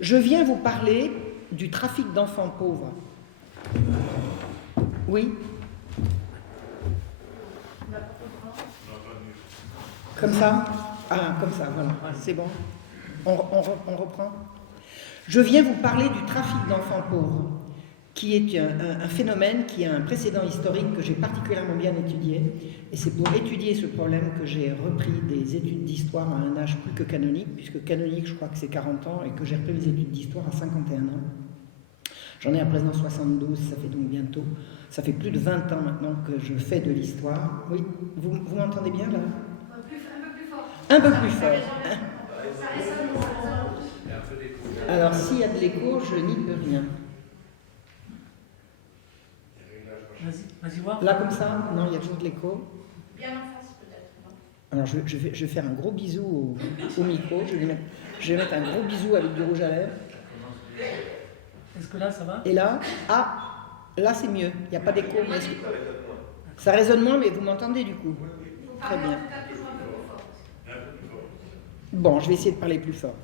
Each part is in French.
Je viens vous parler du trafic d'enfants pauvres. Oui? Comme ça? Ah, comme ça, voilà. C'est bon. On reprend? Je viens vous parler du trafic d'enfants pauvres, qui est un phénomène qui a un précédent historique que j'ai particulièrement bien étudié. Et c'est pour étudier ce problème que j'ai repris des études d'histoire à un âge plus que canonique, puisque canonique, je crois que c'est 40 ans, et que j'ai repris mes études d'histoire à 51 ans. J'en ai à présent 72, ça fait donc bientôt. Ça fait plus de 20 ans maintenant que je fais de l'histoire. Oui, vous m'entendez bien là? Un peu plus fort. Alors, s'il y a de l'écho, je n'y peux rien. Vas-y, voir. Là, comme ça? Non, il y a toujours de l'écho. Bien en face, peut-être. Alors, je vais faire un gros bisou au micro. Je vais mettre un gros bisou avec du rouge à lèvres. Est-ce que là, ça va? Et là, là, c'est mieux. Il n'y a pas d'écho. Mais ça résonne moins, mais vous m'entendez du coup? Très bien. Bon, je vais essayer de parler plus fort.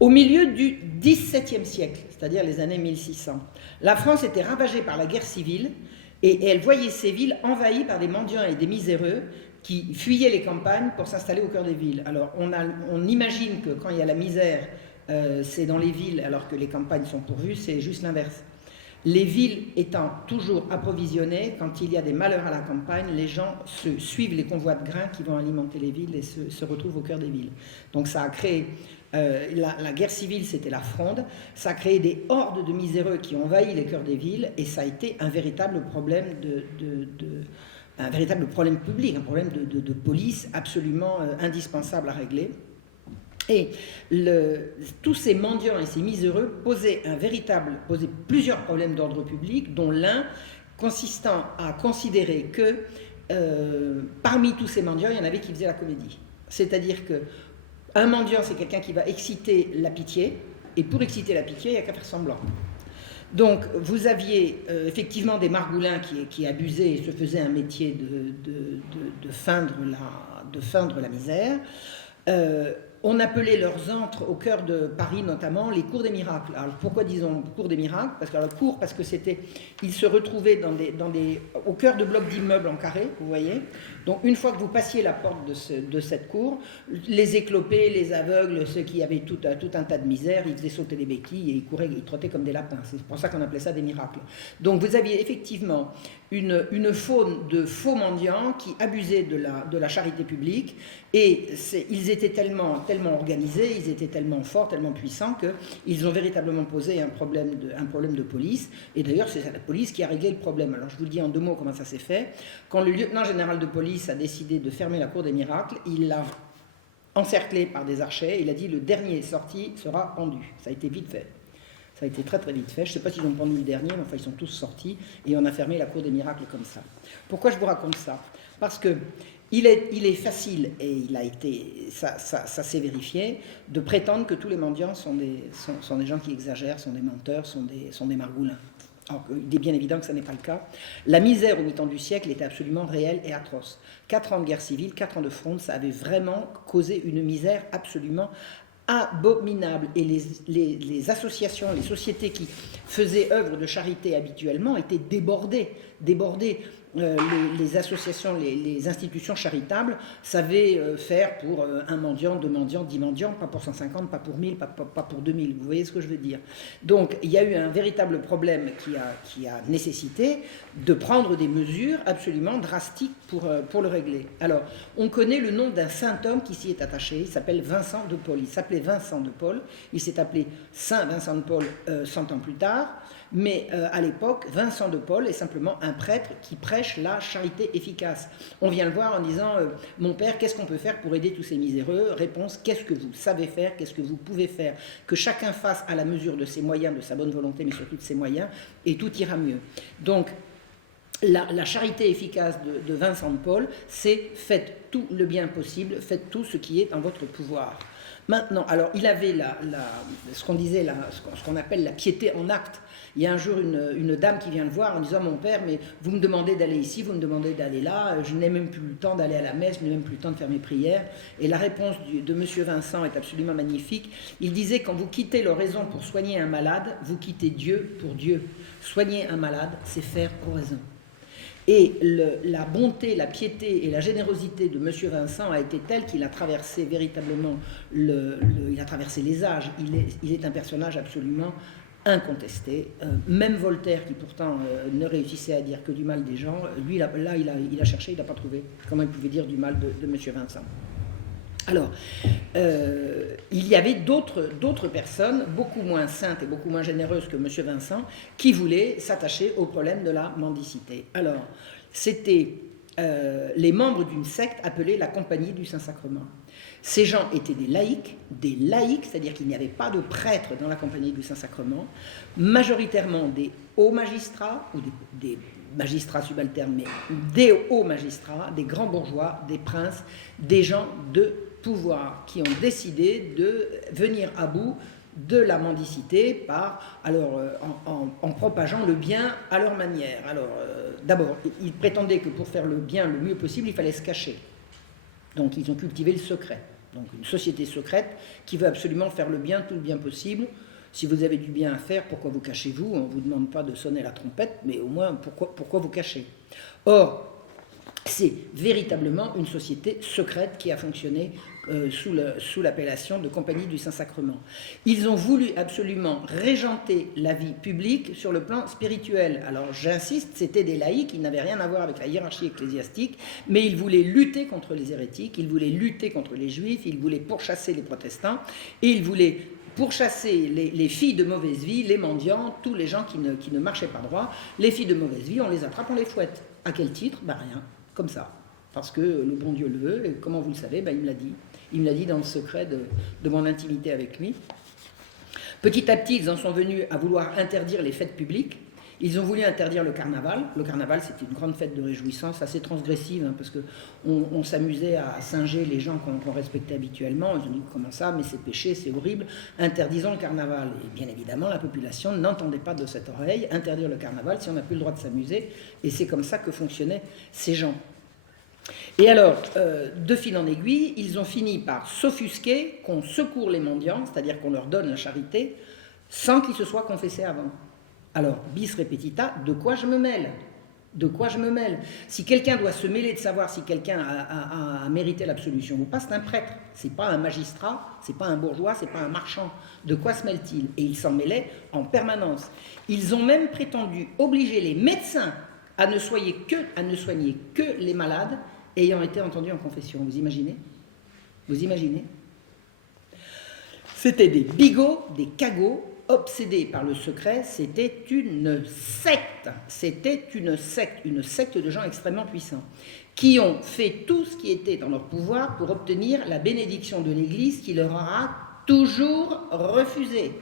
Au milieu du XVIIe siècle, c'est-à-dire les années 1600, la France était ravagée par la guerre civile et elle voyait ses villes envahies par des mendiants et des miséreux qui fuyaient les campagnes pour s'installer au cœur des villes. Alors on imagine que quand il y a la misère, c'est dans les villes alors que les campagnes sont pourvues, c'est juste l'inverse. Les villes étant toujours approvisionnées, quand il y a des malheurs à la campagne, les gens suivent les convois de grains qui vont alimenter les villes et se retrouvent au cœur des villes. Donc ça a créé, la guerre civile c'était la fronde, ça a créé des hordes de miséreux qui ont envahi les cœurs des villes et ça a été un véritable problème un véritable problème public, un problème de police absolument indispensable à régler. Et tous ces mendiants et ces miséreux posaient plusieurs problèmes d'ordre public, dont l'un consistant à considérer que parmi tous ces mendiants, il y en avait qui faisaient la comédie. C'est-à-dire qu'un mendiant, c'est quelqu'un qui va exciter la pitié, et pour exciter la pitié, il n'y a qu'à faire semblant. Donc, vous aviez effectivement des margoulins qui abusaient et se faisaient un métier de feindre la misère. On appelait leurs antres au cœur de Paris notamment les cours des miracles. Alors pourquoi disons cours des miracles? Parce que ils se retrouvaient au cœur de blocs d'immeubles en carré, vous voyez. Donc une fois que vous passiez la porte de cette cour, les éclopés, les aveugles, ceux qui avaient tout un tas de misère, ils faisaient sauter les béquilles et ils trottaient comme des lapins. C'est pour ça qu'on appelait ça des miracles. Donc vous aviez effectivement une faune de faux mendiants qui abusaient de la charité publique et ils étaient tellement organisés, ils étaient tellement forts, tellement puissants qu'ils ont véritablement posé un problème de police. Et d'ailleurs, c'est la police qui a réglé le problème. Alors je vous le dis en 2 mots comment ça s'est fait. Quand le lieutenant général de police a décidé de fermer la cour des miracles, il l'a encerclé par des archers. Il a dit le dernier sorti sera pendu. Ça a été vite fait. Ça a été très très vite fait. Je ne sais pas s'ils ont pendu le dernier, mais enfin ils sont tous sortis et on a fermé la cour des miracles comme ça. Pourquoi je vous raconte ça? Parce que il est facile, et ça s'est vérifié, de prétendre que tous les mendiants sont des gens qui exagèrent, sont des menteurs, sont des margoulins. Alors, il est bien évident que ce n'est pas le cas. La misère au mi-temps du siècle était absolument réelle et atroce. 4 ans de guerre civile, 4 ans de fronde, ça avait vraiment causé une misère absolument abominable. Et les associations, les sociétés qui faisaient œuvre de charité habituellement étaient débordées. Les associations, les institutions charitables savaient faire pour un mendiant, 2 mendiants, 10 mendiants, pas pour 150, pas pour 1000, pas pour 2000. Vous voyez ce que je veux dire? Donc, il y a eu un véritable problème qui a nécessité de prendre des mesures absolument drastiques pour le régler. Alors, on connaît le nom d'un saint homme qui s'y est attaché. Il s'appelle Vincent de Paul. Il s'appelait Vincent de Paul. Il s'est appelé Saint Vincent de Paul 100 ans plus tard. Mais à l'époque, Vincent de Paul est simplement un prêtre qui prêche la charité efficace. On vient le voir en disant « Mon père, qu'est-ce qu'on peut faire pour aider tous ces miséreux ?» Réponse « Qu'est-ce que vous savez faire? Qu'est-ce que vous pouvez faire? Que chacun fasse à la mesure de ses moyens, de sa bonne volonté, mais surtout de ses moyens, et tout ira mieux. » Donc, la charité efficace de Vincent de Paul, c'est « Faites tout le bien possible, faites tout ce qui est en votre pouvoir. » Maintenant, alors il avait ce qu'on appelle la piété en acte. Il y a un jour une dame qui vient le voir en disant: mon père, mais vous me demandez d'aller ici, vous me demandez d'aller là, je n'ai même plus le temps d'aller à la messe, je n'ai même plus le temps de faire mes prières. Et la réponse de Monsieur Vincent est absolument magnifique. Il disait: quand vous quittez l'oraison pour soigner un malade, vous quittez Dieu pour Dieu. Soigner un malade, c'est faire oraison. Et la bonté, la piété et la générosité de M. Vincent a été telle qu'il a traversé véritablement, il a traversé les âges. Il est un personnage absolument incontesté. Même Voltaire, qui pourtant ne réussissait à dire que du mal des gens, lui, là, il a cherché, il n'a pas trouvé comment il pouvait dire du mal de M. Vincent. Alors, il y avait d'autres personnes, beaucoup moins saintes et beaucoup moins généreuses que M. Vincent, qui voulaient s'attacher au problème de la mendicité. Alors, c'était les membres d'une secte appelée la Compagnie du Saint-Sacrement. Ces gens étaient des laïcs, c'est-à-dire qu'il n'y avait pas de prêtres dans la Compagnie du Saint-Sacrement, majoritairement des hauts magistrats, ou des magistrats subalternes, mais des hauts magistrats, des grands bourgeois, des princes, des gens de pouvoir qui ont décidé de venir à bout de la mendicité en propageant le bien à leur manière. Alors, d'abord, ils prétendaient que pour faire le bien le mieux possible, il fallait se cacher. Donc, ils ont cultivé le secret. Donc, une société secrète qui veut absolument faire le bien, tout le bien possible. Si vous avez du bien à faire, pourquoi vous cachez-vous? On ne vous demande pas de sonner la trompette, mais au moins, pourquoi vous cachez? Or, c'est véritablement une société secrète qui a fonctionné sous l'appellation de Compagnie du Saint-Sacrement. Ils ont voulu absolument régenter la vie publique sur le plan spirituel. Alors j'insiste, c'était des laïcs, ils n'avaient rien à voir avec la hiérarchie ecclésiastique, mais ils voulaient lutter contre les hérétiques, ils voulaient lutter contre les juifs, ils voulaient pourchasser les protestants, et ils voulaient pourchasser les filles de mauvaise vie, les mendiants, tous les gens qui ne marchaient pas droit. Les filles de mauvaise vie, on les attrape, on les fouette. À quel titre? Ben rien, comme ça. Parce que le bon Dieu le veut, et comment vous le savez? Ben il me l'a dit. Il me l'a dit dans le secret de mon intimité avec lui. Petit à petit, ils en sont venus à vouloir interdire les fêtes publiques. Ils ont voulu interdire le carnaval. Le carnaval, c'était une grande fête de réjouissance, assez transgressive, parce qu'on s'amusait à singer les gens qu'on respectait habituellement. Ils ont dit: comment ça? Mais c'est péché, c'est horrible. Interdisons le carnaval. Et bien évidemment, la population n'entendait pas de cette oreille. Interdire le carnaval si on n'a plus le droit de s'amuser. Et c'est comme ça que fonctionnaient ces gens. Et alors, de fil en aiguille, ils ont fini par s'offusquer qu'on secourt les mendiants, c'est-à-dire qu'on leur donne la charité, sans qu'ils se soient confessés avant. Alors, bis repetita, de quoi je me mêle? De quoi je me mêle? Si quelqu'un doit se mêler de savoir si quelqu'un a mérité l'absolution ou pas, c'est un prêtre. C'est pas un magistrat, c'est pas un bourgeois, c'est pas un marchand. De quoi se mêle-t-il? Et ils s'en mêlaient en permanence. Ils ont même prétendu obliger les médecins à ne soigner que les malades ayant été entendus en confession. Vous imaginez? Vous imaginez? C'était des bigots, des cagots, obsédés par le secret. C'était une secte. C'était une secte de gens extrêmement puissants, qui ont fait tout ce qui était dans leur pouvoir pour obtenir la bénédiction de l'Église qui leur aura toujours refusé.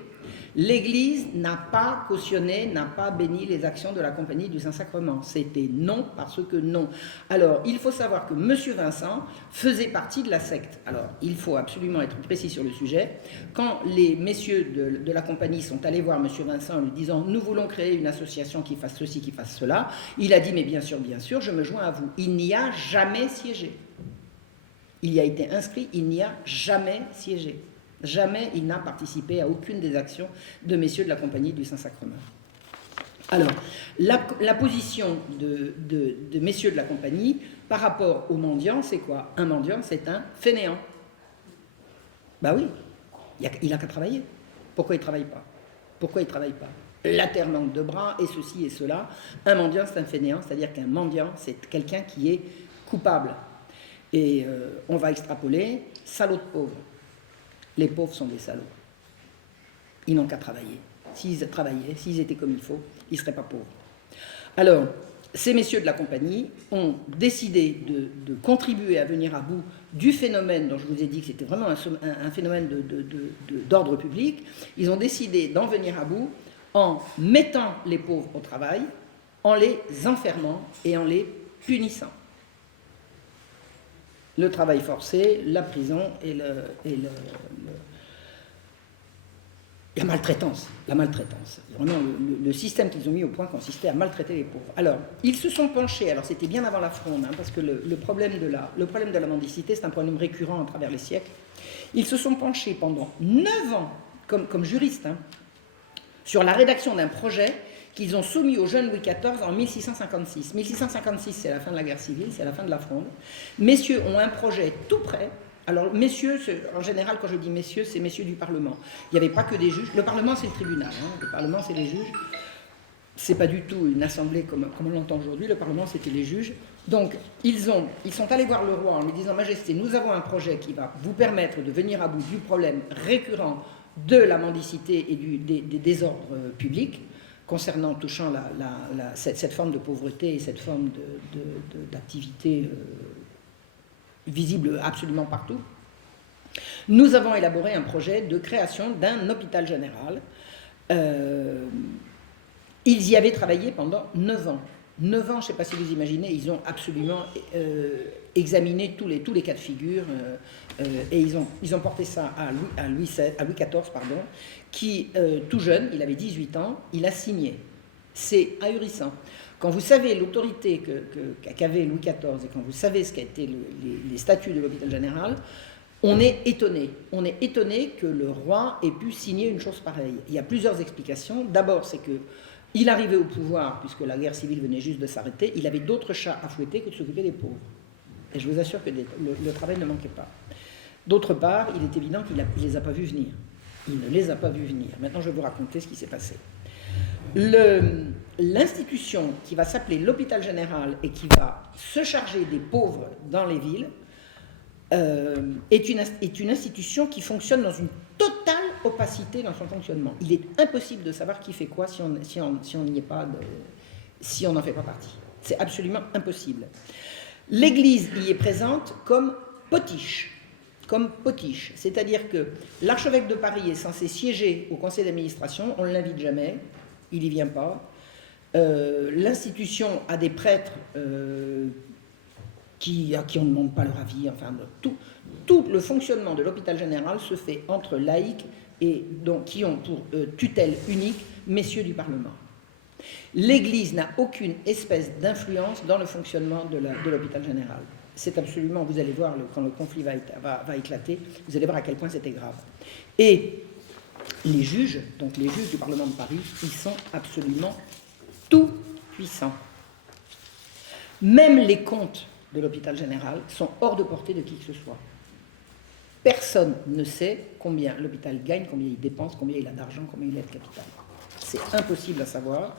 L'Église n'a pas cautionné, n'a pas béni les actions de la Compagnie du Saint-Sacrement. C'était non parce que non. Alors, il faut savoir que M. Vincent faisait partie de la secte. Alors, il faut absolument être précis sur le sujet. Quand les messieurs de la Compagnie sont allés voir M. Vincent en lui disant: nous voulons créer une association qui fasse ceci, qui fasse cela, il a dit: mais bien sûr, je me joins à vous. Il n'y a jamais siégé. Il y a été inscrit, il n'y a jamais siégé. Jamais il n'a participé à aucune des actions de messieurs de la Compagnie du Saint-Sacrement. Alors, la position de messieurs de la Compagnie par rapport aux mendiants, c'est quoi? Un mendiant, c'est un fainéant. Ben oui, il n'a qu'à travailler. Pourquoi il ne travaille pas? Pourquoi il ne travaille pas? La terre manque de bras, et ceci et cela. Un mendiant, c'est un fainéant, c'est-à-dire qu'un mendiant, c'est quelqu'un qui est coupable. Et on va extrapoler, salaud de pauvre. Les pauvres sont des salauds. Ils n'ont qu'à travailler. S'ils travaillaient, s'ils étaient comme il faut, ils ne seraient pas pauvres. Alors, ces messieurs de la Compagnie ont décidé de contribuer à venir à bout du phénomène dont je vous ai dit que c'était vraiment un phénomène d'ordre public. Ils ont décidé d'en venir à bout en mettant les pauvres au travail, en les enfermant et en les punissant. Le travail forcé, la prison et La maltraitance. Vraiment, le système qu'ils ont mis au point consistait à maltraiter les pauvres. Alors, ils se sont penchés, alors c'était bien avant la Fronde, parce que le problème de la mendicité, c'est un problème récurrent à travers les siècles. Ils se sont penchés pendant 9 ans, comme juristes, sur la rédaction d'un projet qu'ils ont soumis au jeune Louis XIV en 1656. 1656, c'est la fin de la guerre civile, c'est la fin de la Fronde. Messieurs ont un projet tout prêt. Alors, messieurs, en général, quand je dis messieurs, c'est messieurs du Parlement. Il n'y avait pas que des juges. Le Parlement, c'est le tribunal. Le Parlement, c'est les juges. C'est pas du tout une assemblée comme on l'entend aujourd'hui. Le Parlement, c'était les juges. Donc, ils sont allés voir le roi en lui disant « Majesté, nous avons un projet qui va vous permettre de venir à bout du problème récurrent de la mendicité et des désordres publics touchant cette forme de pauvreté et cette forme d'activité visible absolument partout. Nous avons élaboré un projet de création d'un hôpital général. Ils y avaient travaillé pendant 9 ans. 9 ans, je ne sais pas si vous imaginez, ils ont absolument examiné tous les cas de figure et ils ont porté ça à Louis XIV, qui, tout jeune, il avait 18 ans, il a signé. C'est ahurissant. Quand vous savez l'autorité qu'avait Louis XIV et quand vous savez ce qu'a été les statuts de l'hôpital général, on est étonné. On est étonné que le roi ait pu signer une chose pareille. Il y a plusieurs explications. D'abord, c'est qu'il arrivait au pouvoir, puisque la guerre civile venait juste de s'arrêter, il avait d'autres chats à fouetter que de s'occuper des pauvres. Et je vous assure que le travail ne manquait pas. D'autre part, il est évident qu'il ne les a pas vus venir. Il ne les a pas vus venir. Maintenant, je vais vous raconter ce qui s'est passé. L'institution qui va s'appeler l'hôpital général et qui va se charger des pauvres dans les villes est une institution qui fonctionne dans une totale opacité dans son fonctionnement. Il est impossible de savoir qui fait quoi si on n'y est pas, si on n'en fait pas partie. C'est absolument impossible. L'Église y est présente comme potiche. C'est-à-dire que l'archevêque de Paris est censé siéger au conseil d'administration, on ne l'invite jamais, il n'y vient pas. L'institution a des prêtres à qui on ne demande pas leur avis. Enfin, tout le fonctionnement de l'hôpital général se fait entre laïcs et donc, qui ont pour tutelle unique messieurs du Parlement. L'Église n'a aucune espèce d'influence dans le fonctionnement de l'hôpital général. C'est absolument, vous allez voir, quand le conflit va éclater, vous allez voir à quel point c'était grave. Et les juges, donc les juges du Parlement de Paris, ils sont absolument tout puissants. Même les comptes de l'hôpital général sont hors de portée de qui que ce soit. Personne ne sait combien l'hôpital gagne, combien il dépense, combien il a d'argent, combien il a de capital. C'est impossible à savoir.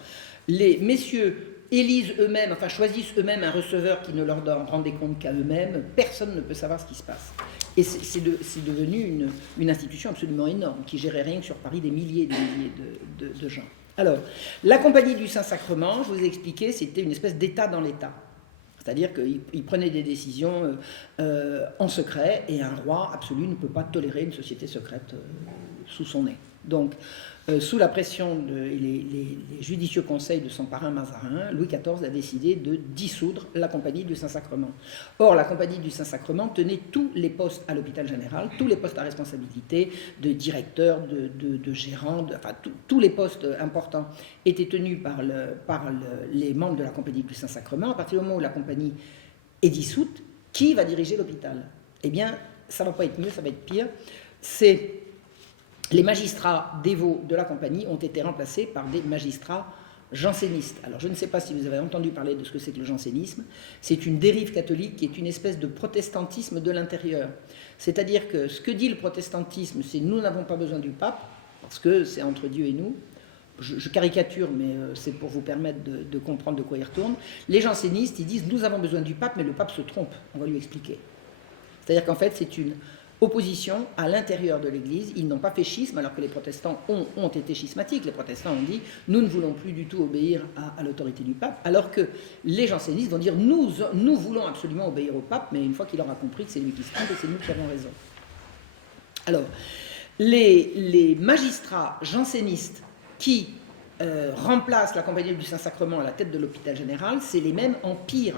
Les messieurs élisent eux-mêmes, enfin choisissent eux-mêmes un receveur qui ne leur rend des comptes qu'à eux-mêmes. Personne ne peut savoir ce qui se passe. Et c'est devenu une institution absolument énorme qui gérait rien que sur Paris des milliers et des milliers de gens. Alors, la Compagnie du Saint-Sacrement, je vous ai expliqué, c'était une espèce d'État dans l'État. C'est-à-dire qu'il prenait des décisions en secret et un roi absolu ne peut pas tolérer une société secrète sous son nez. Donc, sous la pression les judicieux conseils de son parrain Mazarin, Louis XIV a décidé de dissoudre la Compagnie du Saint-Sacrement. Or, la Compagnie du Saint-Sacrement tenait tous les postes à l'hôpital général, tous les postes à responsabilité, de directeur, de gérant, enfin tous les postes importants étaient tenus par les membres de la Compagnie du Saint-Sacrement. À partir du moment où la Compagnie est dissoute, qui va diriger l'hôpital? Eh bien, ça ne va pas être mieux, ça va être pire. Les magistrats dévots de la Compagnie ont été remplacés par des magistrats jansénistes. Alors, je ne sais pas si vous avez entendu parler de ce que c'est que le jansénisme. C'est une dérive catholique qui est une espèce de protestantisme de l'intérieur. C'est-à-dire que ce que dit le protestantisme, c'est « nous n'avons pas besoin du pape », parce que c'est entre Dieu et nous. Je caricature, mais c'est pour vous permettre de comprendre de quoi il retourne. Les jansénistes, ils disent « nous avons besoin du pape, mais le pape se trompe ». On va lui expliquer. C'est-à-dire qu'en fait, c'est une opposition à l'intérieur de l'Église. Ils n'ont pas fait schisme alors que les protestants ont été schismatiques. Les protestants ont dit « nous ne voulons plus du tout obéir à l'autorité du pape », alors que les jansénistes vont dire « nous voulons absolument obéir au pape, mais une fois qu'il aura compris que c'est lui qui se trompe et c'est nous qui avons raison ». Alors, les magistrats jansénistes qui remplacent la Compagnie du Saint-Sacrement à la tête de l'hôpital général, c'est les mêmes en pire.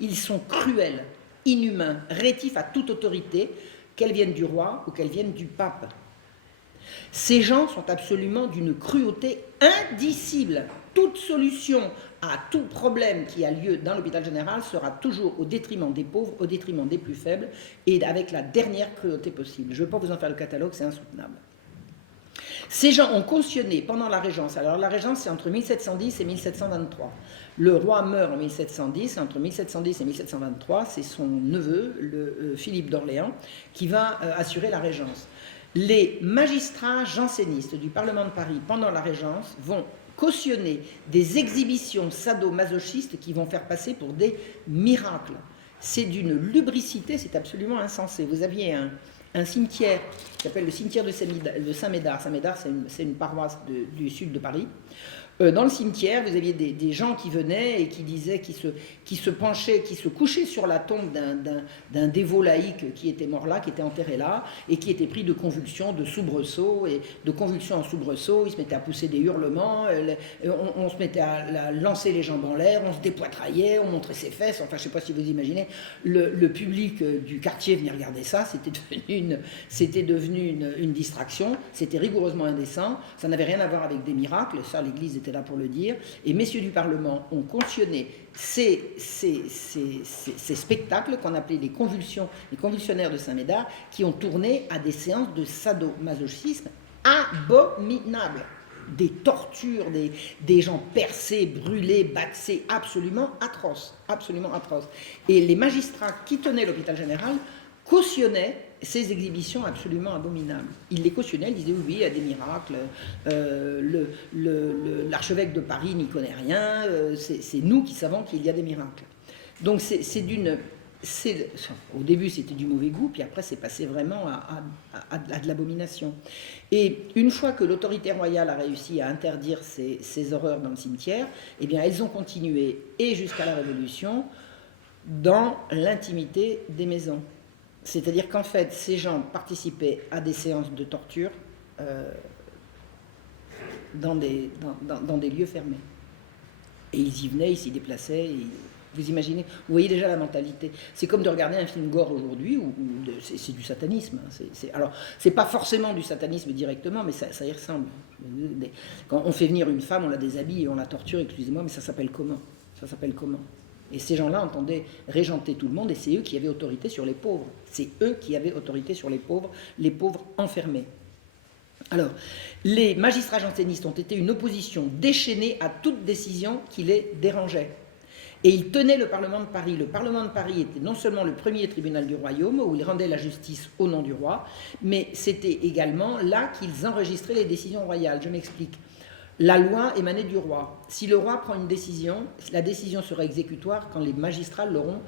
Ils sont cruels, inhumains, rétifs à toute autorité, qu'elle vienne du roi ou qu'elle vienne du pape. Ces gens sont absolument d'une cruauté indicible. Toute solution à tout problème qui a lieu dans l'hôpital général sera toujours au détriment des pauvres, au détriment des plus faibles, et avec la dernière cruauté possible. Je ne veux pas vous en faire le catalogue, c'est insoutenable. Ces gens ont cautionné pendant la Régence. Alors la Régence, c'est entre 1710 et 1723. Le roi meurt en 1710, et entre 1710 et 1723, c'est son neveu, Philippe d'Orléans, qui va assurer la Régence. Les magistrats jansénistes du Parlement de Paris, pendant la Régence, vont cautionner des exhibitions sadomasochistes qui vont faire passer pour des miracles. C'est d'une lubricité, c'est absolument insensé. Vous aviez un cimetière qui s'appelle le cimetière de Saint-Médard. Saint-Médard, c'est une paroisse du sud de Paris. Dans le cimetière, vous aviez des gens qui venaient et qui disaient, qui se penchaient, qui se couchaient sur la tombe d'un dévot laïque qui était mort là, qui était enterré là, et qui était pris de convulsions, de soubresauts, et de convulsions en soubresauts. Ils se mettaient à pousser des hurlements, on se mettait à lancer les jambes en l'air, on se dépoitraillait, on montrait ses fesses. Enfin, je ne sais pas si vous imaginez, le public du quartier venait regarder ça, c'était devenu une distraction, c'était rigoureusement indécent, ça n'avait rien à voir avec des miracles, ça l'Église était là pour le dire, et messieurs du Parlement ont cautionné ces spectacles qu'on appelait les convulsionnaires de Saint-Médard, qui ont tourné à des séances de sadomasochisme abominables. Des tortures, des gens percés, brûlés, baxés, absolument atroces, absolument atroces. Et les magistrats qui tenaient l'hôpital général cautionnaient ces exhibitions absolument abominables. Ils les cautionnaient, ils disaient oui, il y a des miracles, l'archevêque de Paris n'y connaît rien, c'est nous qui savons qu'il y a des miracles. Donc au début c'était du mauvais goût, puis après c'est passé vraiment à de l'abomination. Et une fois que l'autorité royale a réussi à interdire ces horreurs dans le cimetière, eh bien elles ont continué, et jusqu'à la Révolution, dans l'intimité des maisons. C'est-à-dire qu'en fait, ces gens participaient à des séances de torture dans des lieux fermés. Et ils y venaient, ils s'y déplaçaient. Vous imaginez, vous voyez déjà la mentalité. C'est comme de regarder un film gore aujourd'hui, c'est du satanisme. Alors, c'est pas forcément du satanisme directement, mais ça y ressemble. Quand on fait venir une femme, on la déshabille et on la torture, excusez-moi, mais ça s'appelle comment ? Ça s'appelle comment ? Et ces gens-là entendaient régenter tout le monde, et c'est eux qui avaient autorité sur les pauvres. C'est eux qui avaient autorité sur les pauvres enfermés. Alors, les magistrats jansénistes ont été une opposition déchaînée à toute décision qui les dérangeait. Et ils tenaient le Parlement de Paris. Le Parlement de Paris était non seulement le premier tribunal du royaume, où ils rendaient la justice au nom du roi, mais c'était également là qu'ils enregistraient les décisions royales. Je m'explique. La loi émanait du roi. Si le roi prend une décision, la décision sera exécutoire quand les magistrats l'auront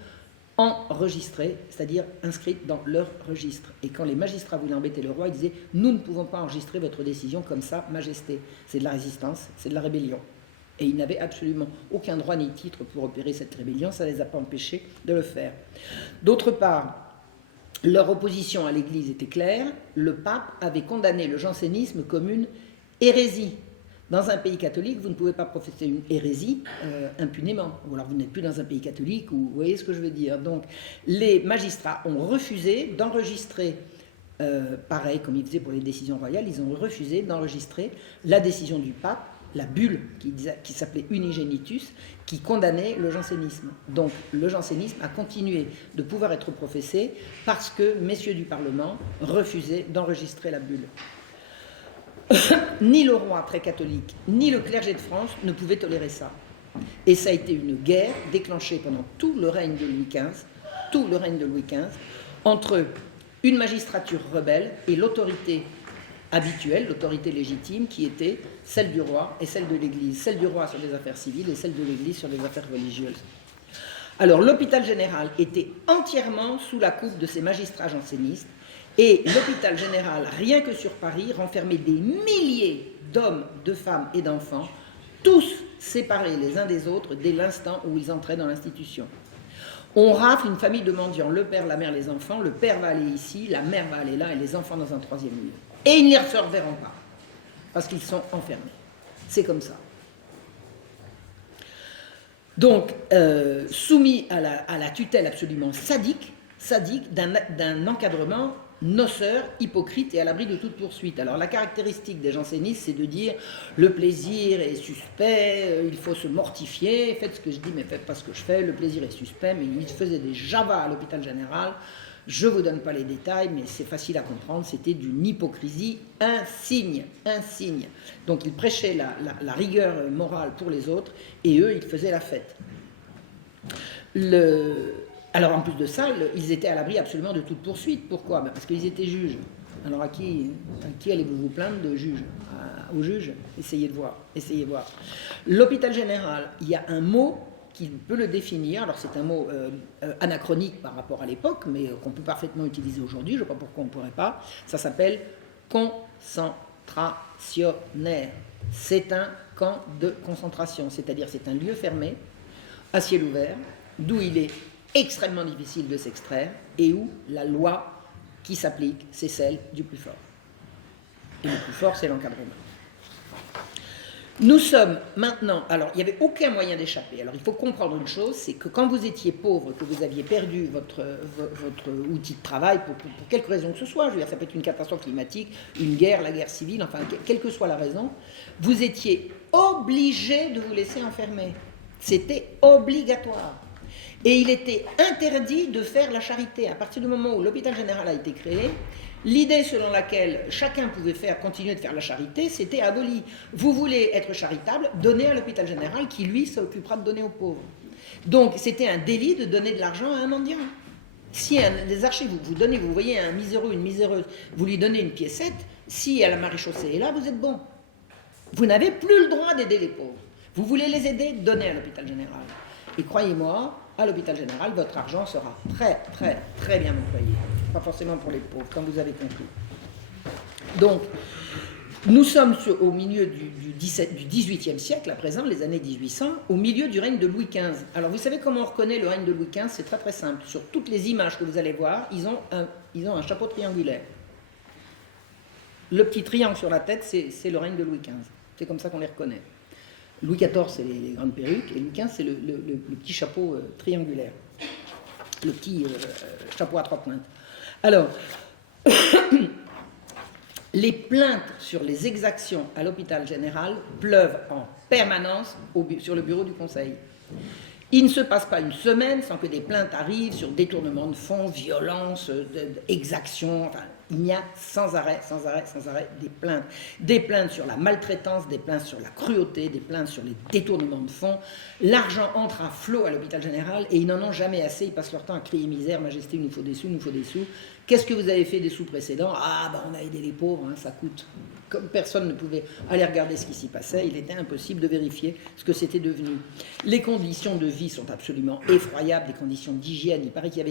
enregistrée, c'est-à-dire inscrite dans leur registre. Et quand les magistrats voulaient embêter le roi, ils disaient « Nous ne pouvons pas enregistrer votre décision comme ça, Majesté. » C'est de la résistance, c'est de la rébellion. Et ils n'avaient absolument aucun droit ni titre pour opérer cette rébellion, ça ne les a pas empêchés de le faire. D'autre part, leur opposition à l'Église était claire, le pape avait condamné le jansénisme comme une hérésie. Dans un pays catholique, vous ne pouvez pas professer une hérésie impunément. Ou alors vous n'êtes plus dans un pays catholique, ou vous voyez ce que je veux dire. Donc les magistrats ont refusé d'enregistrer, pareil comme ils faisaient pour les décisions royales, ils ont refusé d'enregistrer la décision du pape, la bulle qui s'appelait Unigenitus, qui condamnait le jansénisme. Donc le jansénisme a continué de pouvoir être professé parce que messieurs du Parlement refusaient d'enregistrer la bulle. Ni le roi très catholique, ni le clergé de France ne pouvaient tolérer ça. Et ça a été une guerre déclenchée pendant tout le règne de Louis XV, entre une magistrature rebelle et l'autorité habituelle, l'autorité légitime, qui était celle du roi et celle de l'Église. Celle du roi sur les affaires civiles et celle de l'Église sur les affaires religieuses. Alors l'hôpital général était entièrement sous la coupe de ces magistrats jansénistes. Et l'hôpital général, rien que sur Paris, renfermait des milliers d'hommes, de femmes et d'enfants, tous séparés les uns des autres dès l'instant où ils entraient dans l'institution. On rafle une famille de mendiants, le père, la mère, les enfants, le père va aller ici, la mère va aller là et les enfants dans un troisième lieu. Et ils n'y se reverront pas, parce qu'ils sont enfermés. C'est comme ça. Donc, soumis à la tutelle absolument sadique, sadique d'un encadrement noceur, hypocrite et à l'abri de toute poursuite. Alors la caractéristique des jansénistes, c'est de dire le plaisir est suspect, il faut se mortifier, faites ce que je dis mais faites pas ce que je fais, le plaisir est suspect, mais ils faisaient des javas à l'hôpital général. Je ne vous donne pas les détails, mais c'est facile à comprendre, c'était d'une hypocrisie insigne. Donc ils prêchaient la rigueur morale pour les autres, et eux, ils faisaient la fête. Alors en plus de ça, ils étaient à l'abri absolument de toute poursuite. Pourquoi ? Parce qu'ils étaient juges. Alors à qui allez-vous vous plaindre de juge ? Au juge ? Essayez de voir. L'hôpital général, il y a un mot qui peut le définir. Alors c'est un mot anachronique par rapport à l'époque, mais qu'on peut parfaitement utiliser aujourd'hui. Je ne vois pas pourquoi on ne pourrait pas. Ça s'appelle concentrationnaire. C'est un camp de concentration, c'est-à-dire c'est un lieu fermé, à ciel ouvert, d'où il est extrêmement difficile de s'extraire et où la loi qui s'applique, c'est celle du plus fort. Et le plus fort, c'est l'encadrement. Nous sommes maintenant... Alors, il n'y avait aucun moyen d'échapper. Alors, il faut comprendre une chose, c'est que quand vous étiez pauvre, que vous aviez perdu votre outil de travail, pour quelque raison que ce soit, je veux dire, ça peut être une catastrophe climatique, une guerre, la guerre civile, enfin, quelle que soit la raison, vous étiez obligé de vous laisser enfermer. C'était obligatoire. Et il était interdit de faire la charité. À partir du moment où l'hôpital général a été créé, l'idée selon laquelle chacun pouvait continuer de faire la charité, c'était aboli. Vous voulez être charitable, donnez à l'hôpital général qui, lui, s'occupera de donner aux pauvres. Donc, c'était un délit de donner de l'argent à un mendiant. Si des archives, vous voyez un miséreux, une miséreuse, vous lui donnez une piécette, si à la maréchaussée est là, vous êtes bon. Vous n'avez plus le droit d'aider les pauvres. Vous voulez les aider, donnez à l'hôpital général. Et croyez-moi, à l'hôpital général, votre argent sera très, très, très bien employé. Pas forcément pour les pauvres, comme vous avez compris. Donc, nous sommes au milieu du XVIIIe siècle, à présent, les années 1800, au milieu du règne de Louis XV. Alors, vous savez comment on reconnaît le règne de Louis XV ? C'est très, très simple. Sur toutes les images que vous allez voir, ils ont un chapeau triangulaire. Le petit triangle sur la tête, c'est le règne de Louis XV. C'est comme ça qu'on les reconnaît. Louis XIV, c'est les grandes perruques, et Louis XV, c'est le petit chapeau triangulaire. Le petit chapeau à 3 pointes. Alors, les plaintes sur les exactions à l'hôpital général pleuvent en permanence sur le bureau du conseil. Il ne se passe pas une semaine sans que des plaintes arrivent sur détournement de fonds, violence, exactions. Enfin, il y a sans arrêt des plaintes. Des plaintes sur la maltraitance, des plaintes sur la cruauté, des plaintes sur les détournements de fonds. L'argent entre à flot à l'hôpital général et ils n'en ont jamais assez. Ils passent leur temps à crier misère, majesté, il nous faut des sous, il nous faut des sous. Qu'est-ce que vous avez fait des sous précédents ? Ah, on a aidé les pauvres, ça coûte. Comme personne ne pouvait aller regarder ce qui s'y passait, il était impossible de vérifier ce que c'était devenu. Les conditions de vie sont absolument effroyables, des conditions d'hygiène. Il paraît qu'il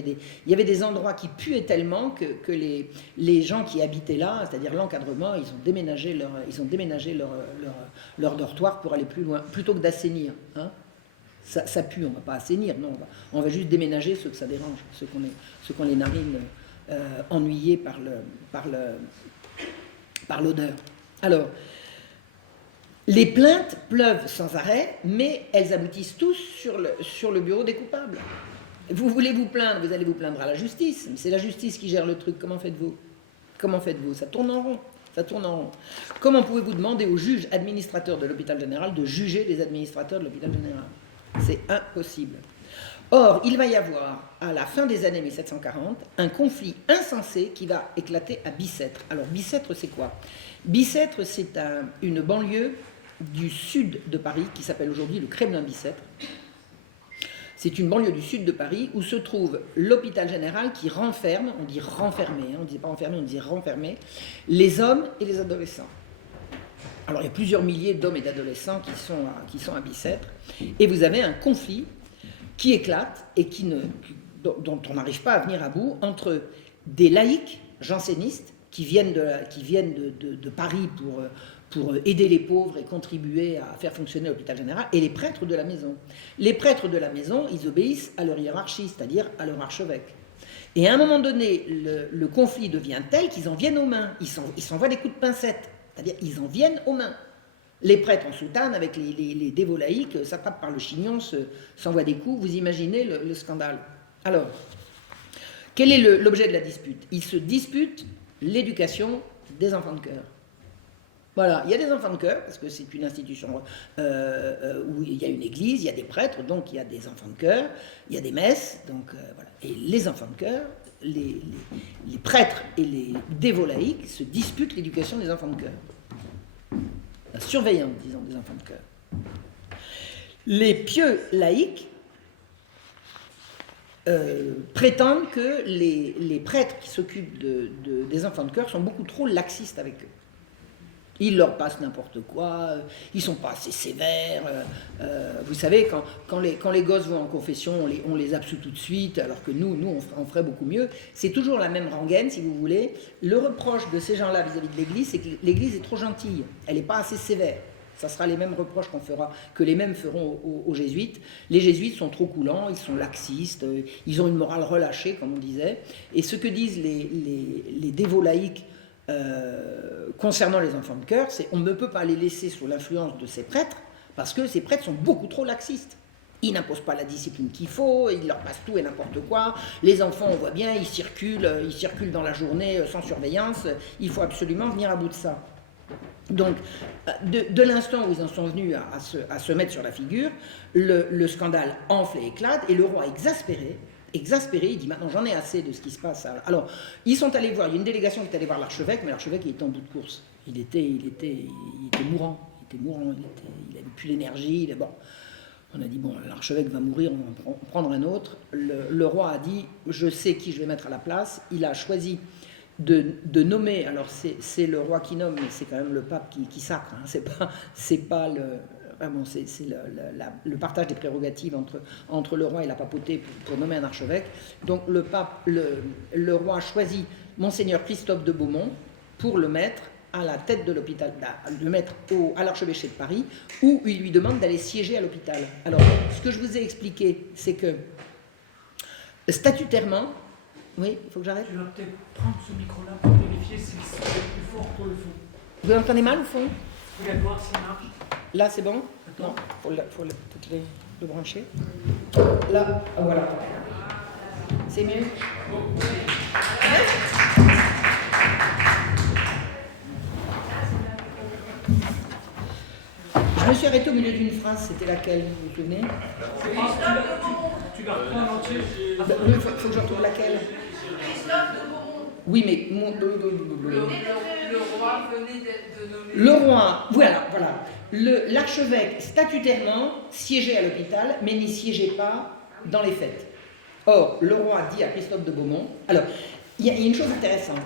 y avait des endroits qui puaient tellement que les gens qui habitaient là, c'est-à-dire l'encadrement, ils ont déménagé leur dortoir pour aller plus loin, plutôt que d'assainir. Ça pue, on ne va pas assainir, non, on va juste déménager ceux que ça dérange, ceux qu'on les narine ennuyés par l'odeur. Alors, les plaintes pleuvent sans arrêt, mais elles aboutissent tous sur le bureau des coupables. Vous voulez vous plaindre, vous allez vous plaindre à la justice, mais c'est la justice qui gère le truc. Comment faites-vous ? Ça tourne en rond. Comment pouvez-vous demander au juge administrateur de l'hôpital général de juger les administrateurs de l'hôpital général ? C'est impossible. Or, il va y avoir, à la fin des années 1740, un conflit insensé qui va éclater à Bicêtre. Alors, Bicêtre, c'est quoi ? Bicêtre, c'est une banlieue du sud de Paris, qui s'appelle aujourd'hui le Kremlin-Bicêtre. C'est une banlieue du sud de Paris où se trouve l'hôpital général qui renferme, on dit renfermé, on ne disait pas enfermé, on disait renfermé, les hommes et les adolescents. Alors, il y a plusieurs milliers d'hommes et d'adolescents qui sont à Bicêtre, et vous avez un conflit qui éclate et dont on n'arrive pas à venir à bout entre des laïcs jansénistes qui viennent de Paris pour aider les pauvres et contribuer à faire fonctionner l'hôpital général, et les prêtres de la maison. Les prêtres de la maison, ils obéissent à leur hiérarchie, c'est-à-dire à leur archevêque. Et à un moment donné, le conflit devient tel qu'ils en viennent aux mains. Ils s'envoient des coups de pincette, c'est-à-dire ils en viennent aux mains. Les prêtres en soutane, avec les dévots laïcs, s'attrapent par le chignon, s'envoient des coups. Vous imaginez le scandale. Alors, Quel est l'objet de la dispute? Ils se disputent l'éducation des enfants de chœur. Voilà, il y a des enfants de chœur, parce que c'est une institution où il y a une église, il y a des prêtres, donc il y a des enfants de chœur, il y a des messes, donc voilà. Et les enfants de chœur, les prêtres et les dévots laïcs se disputent l'éducation des enfants de chœur. La surveillance, disons, des enfants de chœur. Les pieux laïcs prétendent que les prêtres qui s'occupent des enfants de chœur sont beaucoup trop laxistes avec eux. Ils leur passent n'importe quoi, ils ne sont pas assez sévères. Vous savez, quand les gosses vont en confession, on les absout tout de suite, alors que nous on ferait beaucoup mieux. C'est toujours la même rengaine, si vous voulez. Le reproche de ces gens-là vis-à-vis de l'Église, c'est que l'Église est trop gentille, elle n'est pas assez sévère. Ça sera les mêmes reproches que les mêmes feront aux jésuites. Les jésuites sont trop coulants, ils sont laxistes, ils ont une morale relâchée, comme on disait. Et ce que disent les dévots laïcs concernant les enfants de chœur, c'est on ne peut pas les laisser sous l'influence de ces prêtres, parce que ces prêtres sont beaucoup trop laxistes. Ils n'imposent pas la discipline qu'il faut, ils leur passent tout et n'importe quoi. Les enfants, on voit bien, ils circulent dans la journée sans surveillance. Il faut absolument venir à bout de ça. Donc, de l'instant où ils en sont venus à se mettre sur la figure, le scandale enfle et éclate, et le roi exaspéré, il dit maintenant j'en ai assez de ce qui se passe. Alors, ils sont allés voir, il y a une délégation qui est allée voir l'archevêque, mais l'archevêque il était en bout de course. Il était mourant, il n'avait plus l'énergie. Bon. On a dit bon, l'archevêque va mourir, on va en prendre un autre. Le roi a dit je sais qui je vais mettre à la place. Il a choisi de nommer, alors c'est le roi qui nomme, mais c'est quand même le pape qui sacre. Hein, c'est pas vraiment, c'est le partage des prérogatives entre le roi et la papauté pour nommer un archevêque. Donc le roi a choisi Monseigneur Christophe de Beaumont pour le mettre à la tête de l'hôpital, le mettre à l'archevêché de Paris, où il lui demande d'aller siéger à l'hôpital. Alors, ce que je vous ai expliqué, c'est que statutairement, oui, il faut que j'arrête. Tu vas peut-être prendre ce micro-là pour vérifier si c'est plus fort pour le fond. Vous entendez mal au fond? Regarde voir si ça marche. Là, c'est bon? Non, il faut peut-être le brancher. Là, voilà. C'est mieux? Je me suis arrêtée au milieu d'une phrase, c'était laquelle, vous vous souvenez? Tu la reprends en entier. Il faut que je retrouve laquelle? Christophe de Beaumont. Oui, mais... Le roi venait de nommer... Le roi, voilà. L'archevêque, statutairement, siégeait à l'hôpital, mais n'y siégeait pas dans les fêtes. Or, le roi dit à Christophe de Beaumont... Alors, il y a une chose intéressante.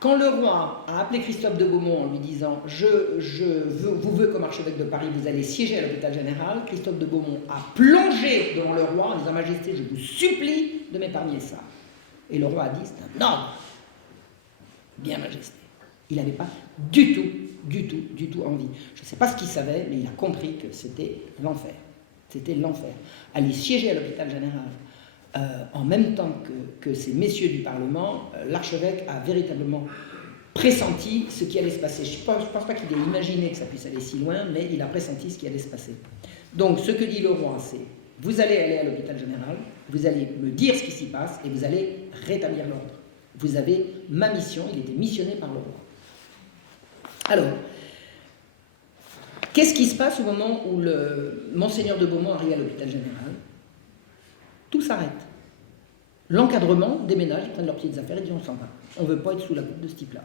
Quand le roi a appelé Christophe de Beaumont en lui disant « vous veux comme archevêque de Paris, vous allez siéger à l'hôpital général », Christophe de Beaumont a plongé devant le roi en disant « Majesté, je vous supplie de m'épargner ça ». Et le roi a dit « C'est un ordre ». Bien, Majesté. Il n'avait pas du tout envie. Je ne sais pas ce qu'il savait, mais il a compris que c'était l'enfer. C'était l'enfer. Aller siéger à l'hôpital général en même temps que ces messieurs du Parlement, l'archevêque a véritablement pressenti ce qui allait se passer. Je ne pense pas qu'il ait imaginé que ça puisse aller si loin, mais il a pressenti ce qui allait se passer. Donc, ce que dit le roi, c'est « Vous allez aller à l'hôpital général, vous allez me dire ce qui s'y passe, et vous allez rétablir l'ordre. Vous avez ma mission, il était missionné par le roi. » Alors, qu'est-ce qui se passe au moment où le Monseigneur de Beaumont arrive à l'hôpital général? Tout s'arrête. L'encadrement déménage, ils prennent leurs petites affaires et disent on s'en va. On ne veut pas être sous la coupe de ce type-là.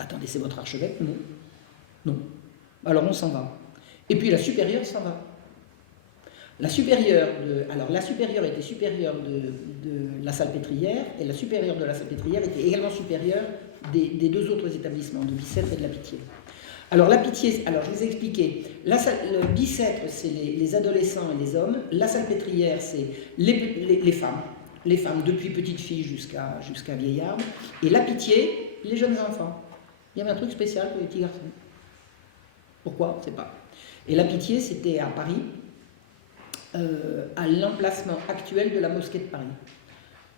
Attendez, c'est votre archevêque? Non. Non. Alors on s'en va. Et puis la supérieure s'en va. La supérieure était supérieure de la Salpêtrière, et la supérieure de la Salpêtrière était également supérieure des deux autres établissements, de Bicêtre et de la Pitié. Alors la Pitié, je vous ai expliqué, le Bicêtre c'est les adolescents et les hommes, la Salpêtrière c'est les femmes depuis petite fille jusqu'à vieillarde, et la Pitié, les jeunes enfants. Il y avait un truc spécial pour les petits garçons. Pourquoi? Je ne sais pas. Et la Pitié c'était à Paris, à l'emplacement actuel de la mosquée de Paris.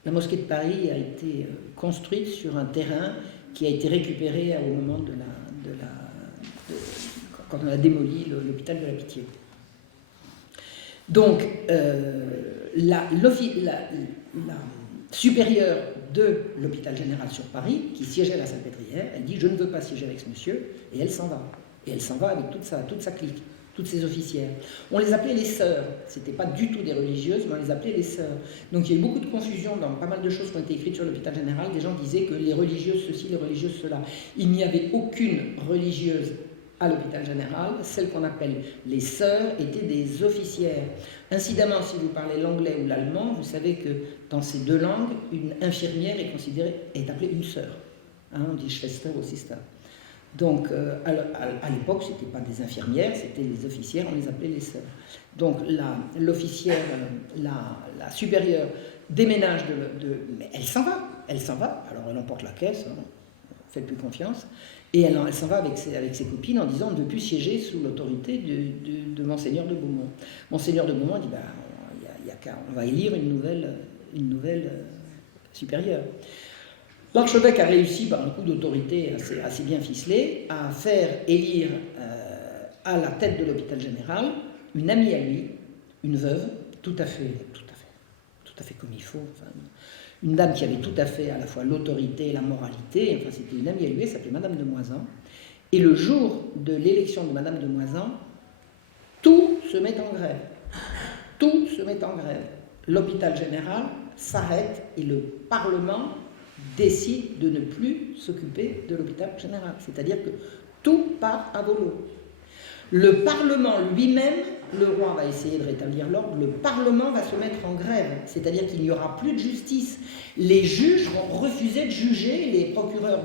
La mosquée de Paris a été construite sur un terrain qui a été récupéré au moment quand on a démoli l'hôpital de la Pitié. Donc, la supérieure de l'hôpital général sur Paris, qui siégeait à la Salpêtrière. Elle dit « Je ne veux pas siéger avec ce monsieur », et elle s'en va. Et elle s'en va avec toute sa clique, toutes ses officières. On les appelait les sœurs. Ce n'étaient pas du tout des religieuses, mais on les appelait les sœurs. Donc il y a eu beaucoup de confusion dans pas mal de choses qui ont été écrites sur l'hôpital général. Des gens disaient que les religieuses ceci, les religieuses cela. Il n'y avait aucune religieuse à l'hôpital général. Celles qu'on appelle les sœurs étaient des officières. Incidemment, si vous parlez l'anglais ou l'allemand, vous savez que dans ces deux langues, une infirmière est appelée une sœur. Hein, on dit Schwester ou Sister. Donc, à l'époque, ce n'étaient pas des infirmières, c'était les officières, on les appelait les sœurs. Donc, l'officière, la supérieure, déménage mais elle s'en va, alors elle emporte la caisse, hein, faites plus confiance, et elle s'en va avec ses copines en disant on ne veut plus siéger sous l'autorité de Monseigneur de Beaumont. Monseigneur de Beaumont dit on va élire une nouvelle supérieure. L'archevêque a réussi, par un coup d'autorité assez bien ficelé, à faire élire à la tête de l'hôpital général une amie à lui, une veuve, tout à fait comme il faut. Enfin, une dame qui avait tout à fait à la fois l'autorité et la moralité. Enfin, c'était une amie à lui, elle s'appelait Madame de Moisan. Et le jour de l'élection de Madame de Moisan, tout se met en grève. Tout se met en grève. L'hôpital général s'arrête et le Parlement décide de ne plus s'occuper de l'hôpital général. C'est-à-dire que tout part à volo. Le Parlement lui-même, le roi va essayer de rétablir l'ordre, le Parlement va se mettre en grève. C'est-à-dire qu'il n'y aura plus de justice. Les juges vont refuser de juger, les procureurs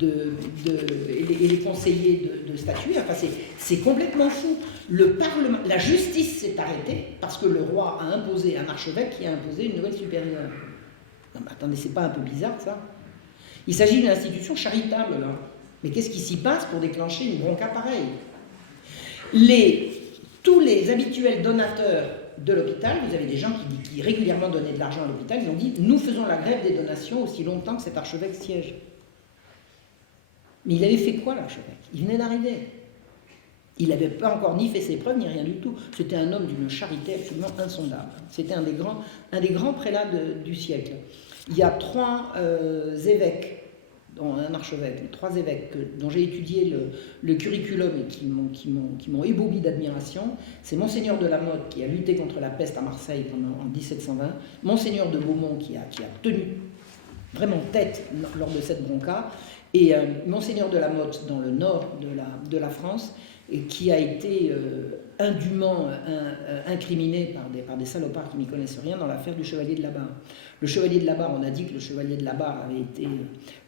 et les conseillers de statuer. Enfin, c'est complètement fou. Le Parlement, la justice s'est arrêtée parce que le roi a imposé un archevêque qui a imposé une nouvelle supérieure. Non, mais attendez, c'est pas un peu bizarre, ça? Il s'agit d'une institution charitable, là. Mais qu'est-ce qui s'y passe pour déclencher une bronca pareille? Tous les habituels donateurs de l'hôpital, vous avez des gens qui régulièrement donnaient de l'argent à l'hôpital, ils ont dit « Nous faisons la grève des donations aussi longtemps que cet archevêque siège ». Mais il avait fait quoi, l'archevêque? Il venait d'arriver. Il n'avait pas encore ni fait ses preuves, ni rien du tout. C'était un homme d'une charité absolument insondable. C'était un des grands prélats du siècle. Il y a trois évêques, dont un archevêque, trois évêques dont j'ai étudié le curriculum et qui m'ont ébaubi d'admiration. C'est Monseigneur de la Motte qui a lutté contre la peste à Marseille en 1720, Monseigneur de Beaumont qui a tenu vraiment tête lors de cette bronca, et Monseigneur de la Motte dans le nord de la France, et qui a été indûment incriminé par des salopards qui n'y connaissent rien dans l'affaire du Chevalier de la Barre. Le Chevalier de la Barre, on a dit que le Chevalier de la Barre avait été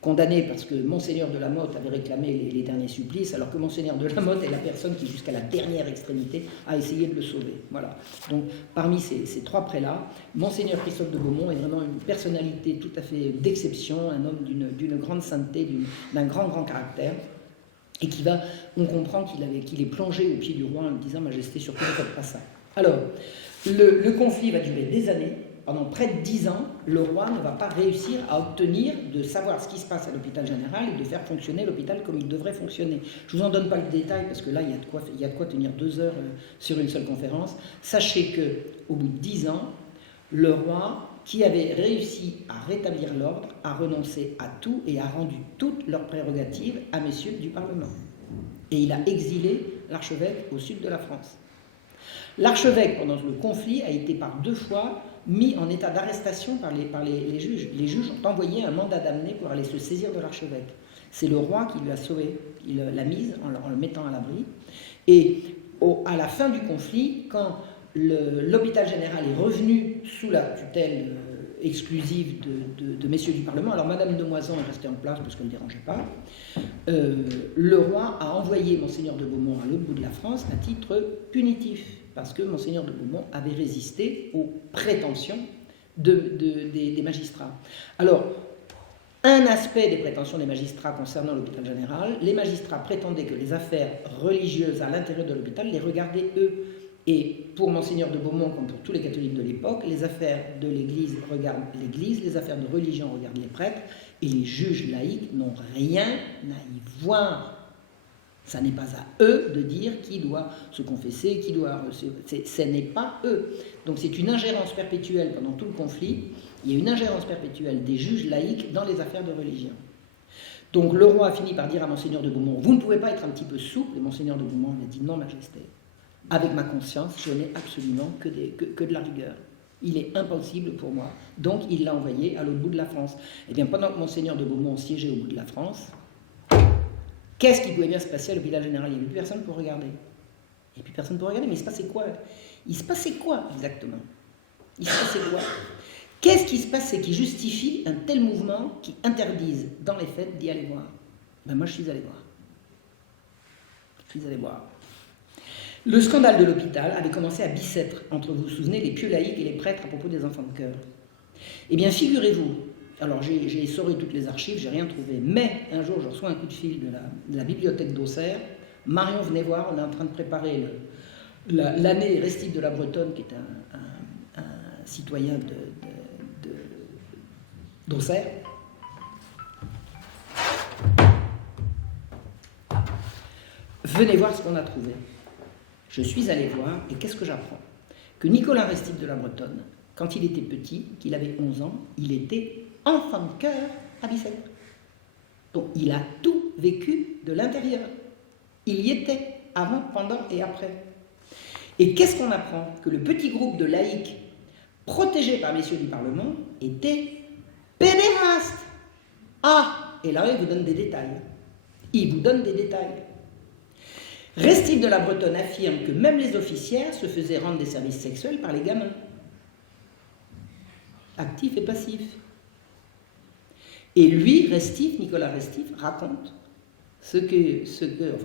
condamné parce que Monseigneur de la Motte avait réclamé les derniers supplices, alors que Monseigneur de la Motte est la personne qui, jusqu'à la dernière extrémité, a essayé de le sauver. Voilà. Donc, parmi ces trois prélats, Monseigneur Christophe de Beaumont est vraiment une personnalité tout à fait d'exception, un homme d'une grande sainteté, d'un grand caractère. Et on comprend qu'il est plongé au pied du roi en lui disant « Majesté, surtout ne faites pas ça ». Alors, le conflit va durer des années. Pendant près de 10 ans, le roi ne va pas réussir à obtenir de savoir ce qui se passe à l'hôpital général et de faire fonctionner l'hôpital comme il devrait fonctionner. Je ne vous en donne pas le détail parce que là, il y a de quoi tenir 2 heures sur une seule conférence. Sachez qu'au bout de 10 ans, le roi, qui avait réussi à rétablir l'ordre, a renoncé à tout et a rendu toutes leurs prérogatives à messieurs du Parlement. Et il a exilé l'archevêque au sud de la France. L'archevêque, pendant le conflit, a été par 2 fois mis en état d'arrestation par les juges. Les juges ont envoyé un mandat d'amener pour aller se saisir de l'archevêque. C'est le roi qui lui a sauvé, il l'a mise en le mettant à l'abri. Et à la fin du conflit, quand l'hôpital général est revenu sous la tutelle exclusive de messieurs du Parlement. Alors Madame de Moisan est restée en place parce qu'elle ne dérangeait pas. Le roi a envoyé Monseigneur de Beaumont à l'autre bout de la France à titre punitif, parce que Monseigneur de Beaumont avait résisté aux prétentions des magistrats. Alors, un aspect des prétentions des magistrats concernant l'hôpital général, les magistrats prétendaient que les affaires religieuses à l'intérieur de l'hôpital les regardaient eux. Et pour Monseigneur de Beaumont, comme pour tous les catholiques de l'époque, les affaires de l'Église regardent l'Église, les affaires de religion regardent les prêtres, et les juges laïcs n'ont rien à y voir. Ça n'est pas à eux de dire qui doit se confesser, qui doit... Ce n'est pas eux. Donc c'est une ingérence perpétuelle pendant tout le conflit, Il y a une ingérence perpétuelle des juges laïcs dans les affaires de religion. Donc le roi a fini par dire à Monseigneur de Beaumont, vous ne pouvez pas être un petit peu souple, et Monseigneur de Beaumont lui a dit, non, Majesté, avec ma conscience, je n'ai absolument que de la rigueur. Il est impossible pour moi. Donc il l'a envoyé à l'autre bout de la France. Eh bien, pendant que Monseigneur de Beaumont siégeait au bout de la France, qu'est-ce qui pouvait bien se passer à l'hôpital général? Il n'y avait plus personne pour regarder. Il n'y avait plus personne pour regarder, mais il se passait quoi? Il se passait quoi exactement? Il se passait quoi? Qu'est-ce qui se passait qui justifie un tel mouvement qui interdise dans les fêtes d'y aller voir? Ben moi je suis allé voir. Je suis allé voir. Le scandale de l'hôpital avait commencé à Bicêtre, entre, vous vous souvenez, les pieux laïcs et les prêtres à propos des enfants de cœur. Eh bien, figurez-vous, alors j'ai essoré toutes les archives, j'ai rien trouvé, mais un jour je reçois un coup de fil de la bibliothèque d'Auxerre. Marion, venez voir, on est en train de préparer l'année Restif de la Bretonne, qui est un citoyen d'Auxerre. Venez voir ce qu'on a trouvé. Je suis allé voir, et qu'est-ce que j'apprends? Que Nicolas Restif de la Bretonne, quand il était petit, qu'il avait 11 ans, il était enfant de cœur à Bicêtre. Donc il a tout vécu de l'intérieur. Il y était, avant, pendant et après. Et qu'est-ce qu'on apprend? Que le petit groupe de laïcs, protégé par messieurs du Parlement, était pédéraste. Ah, et là, il vous donne des détails. Il vous donne des détails. Restif de la Bretonne affirme que même les officières se faisaient rendre des services sexuels par les gamins. Actif et passif. Et lui, Restif, Nicolas Restif, raconte enfin, je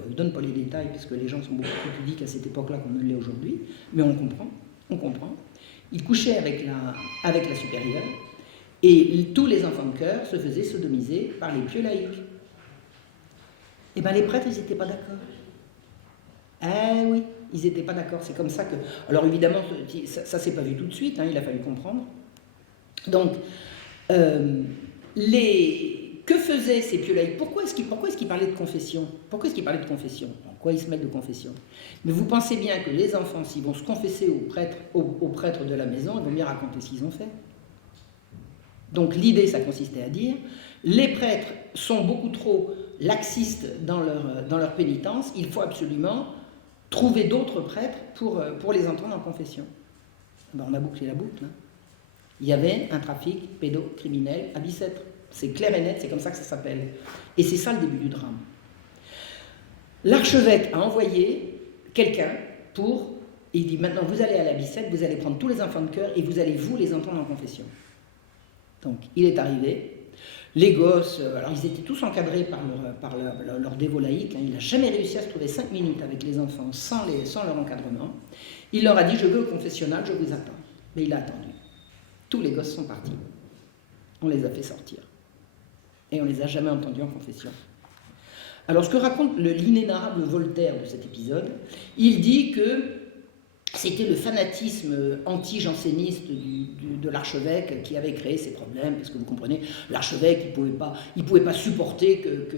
ne donne pas les détails parce que les gens sont beaucoup plus pudiques à cette époque-là qu'on ne l'est aujourd'hui, mais on comprend. Il couchait avec la supérieure et tous les enfants de cœur se faisaient sodomiser par les pieux laïcs. Eh bien, les prêtres, ils n'étaient pas d'accord. Eh oui, ils n'étaient pas d'accord. C'est comme ça que... Alors évidemment, ça s'est pas vu tout de suite, hein, il a fallu comprendre. Donc, que faisaient ces pieux laïcs? Pourquoi est-ce qu'ils parlaient de confession? Pourquoi est-ce qu'ils parlaient de confession? En quoi ils se mêlent de confession? Mais vous pensez bien que les enfants, s'ils vont se confesser aux prêtres de la maison, ils vont bien raconter ce qu'ils ont fait. Donc l'idée, ça consistait à dire, les prêtres sont beaucoup trop laxistes dans leur pénitence, il faut absolument trouver d'autres prêtres pour les entendre en confession. Ben, on a bouclé la boucle. Hein. Il y avait un trafic pédocriminel à Bicêtre. C'est clair et net, c'est comme ça que ça s'appelle. Et c'est ça le début du drame. L'archevêque a envoyé quelqu'un il dit maintenant vous allez à la Bicêtre, vous allez prendre tous les enfants de cœur et vous allez vous les entendre en confession. Donc il est arrivé. Les gosses, alors ils étaient tous encadrés par leur dévot laïque, hein, il n'a jamais réussi à se trouver 5 minutes avec les enfants sans leur encadrement. Il leur a dit, je veux au confessionnal, je vous attends. Mais il a attendu. Tous les gosses sont partis. On les a fait sortir. Et on ne les a jamais entendus en confession. Alors ce que raconte l'inénarrable Voltaire de cet épisode, il dit que c'était le fanatisme anti-janséniste de l'archevêque qui avait créé ces problèmes, parce que vous comprenez, l'archevêque, il pouvait pas supporter que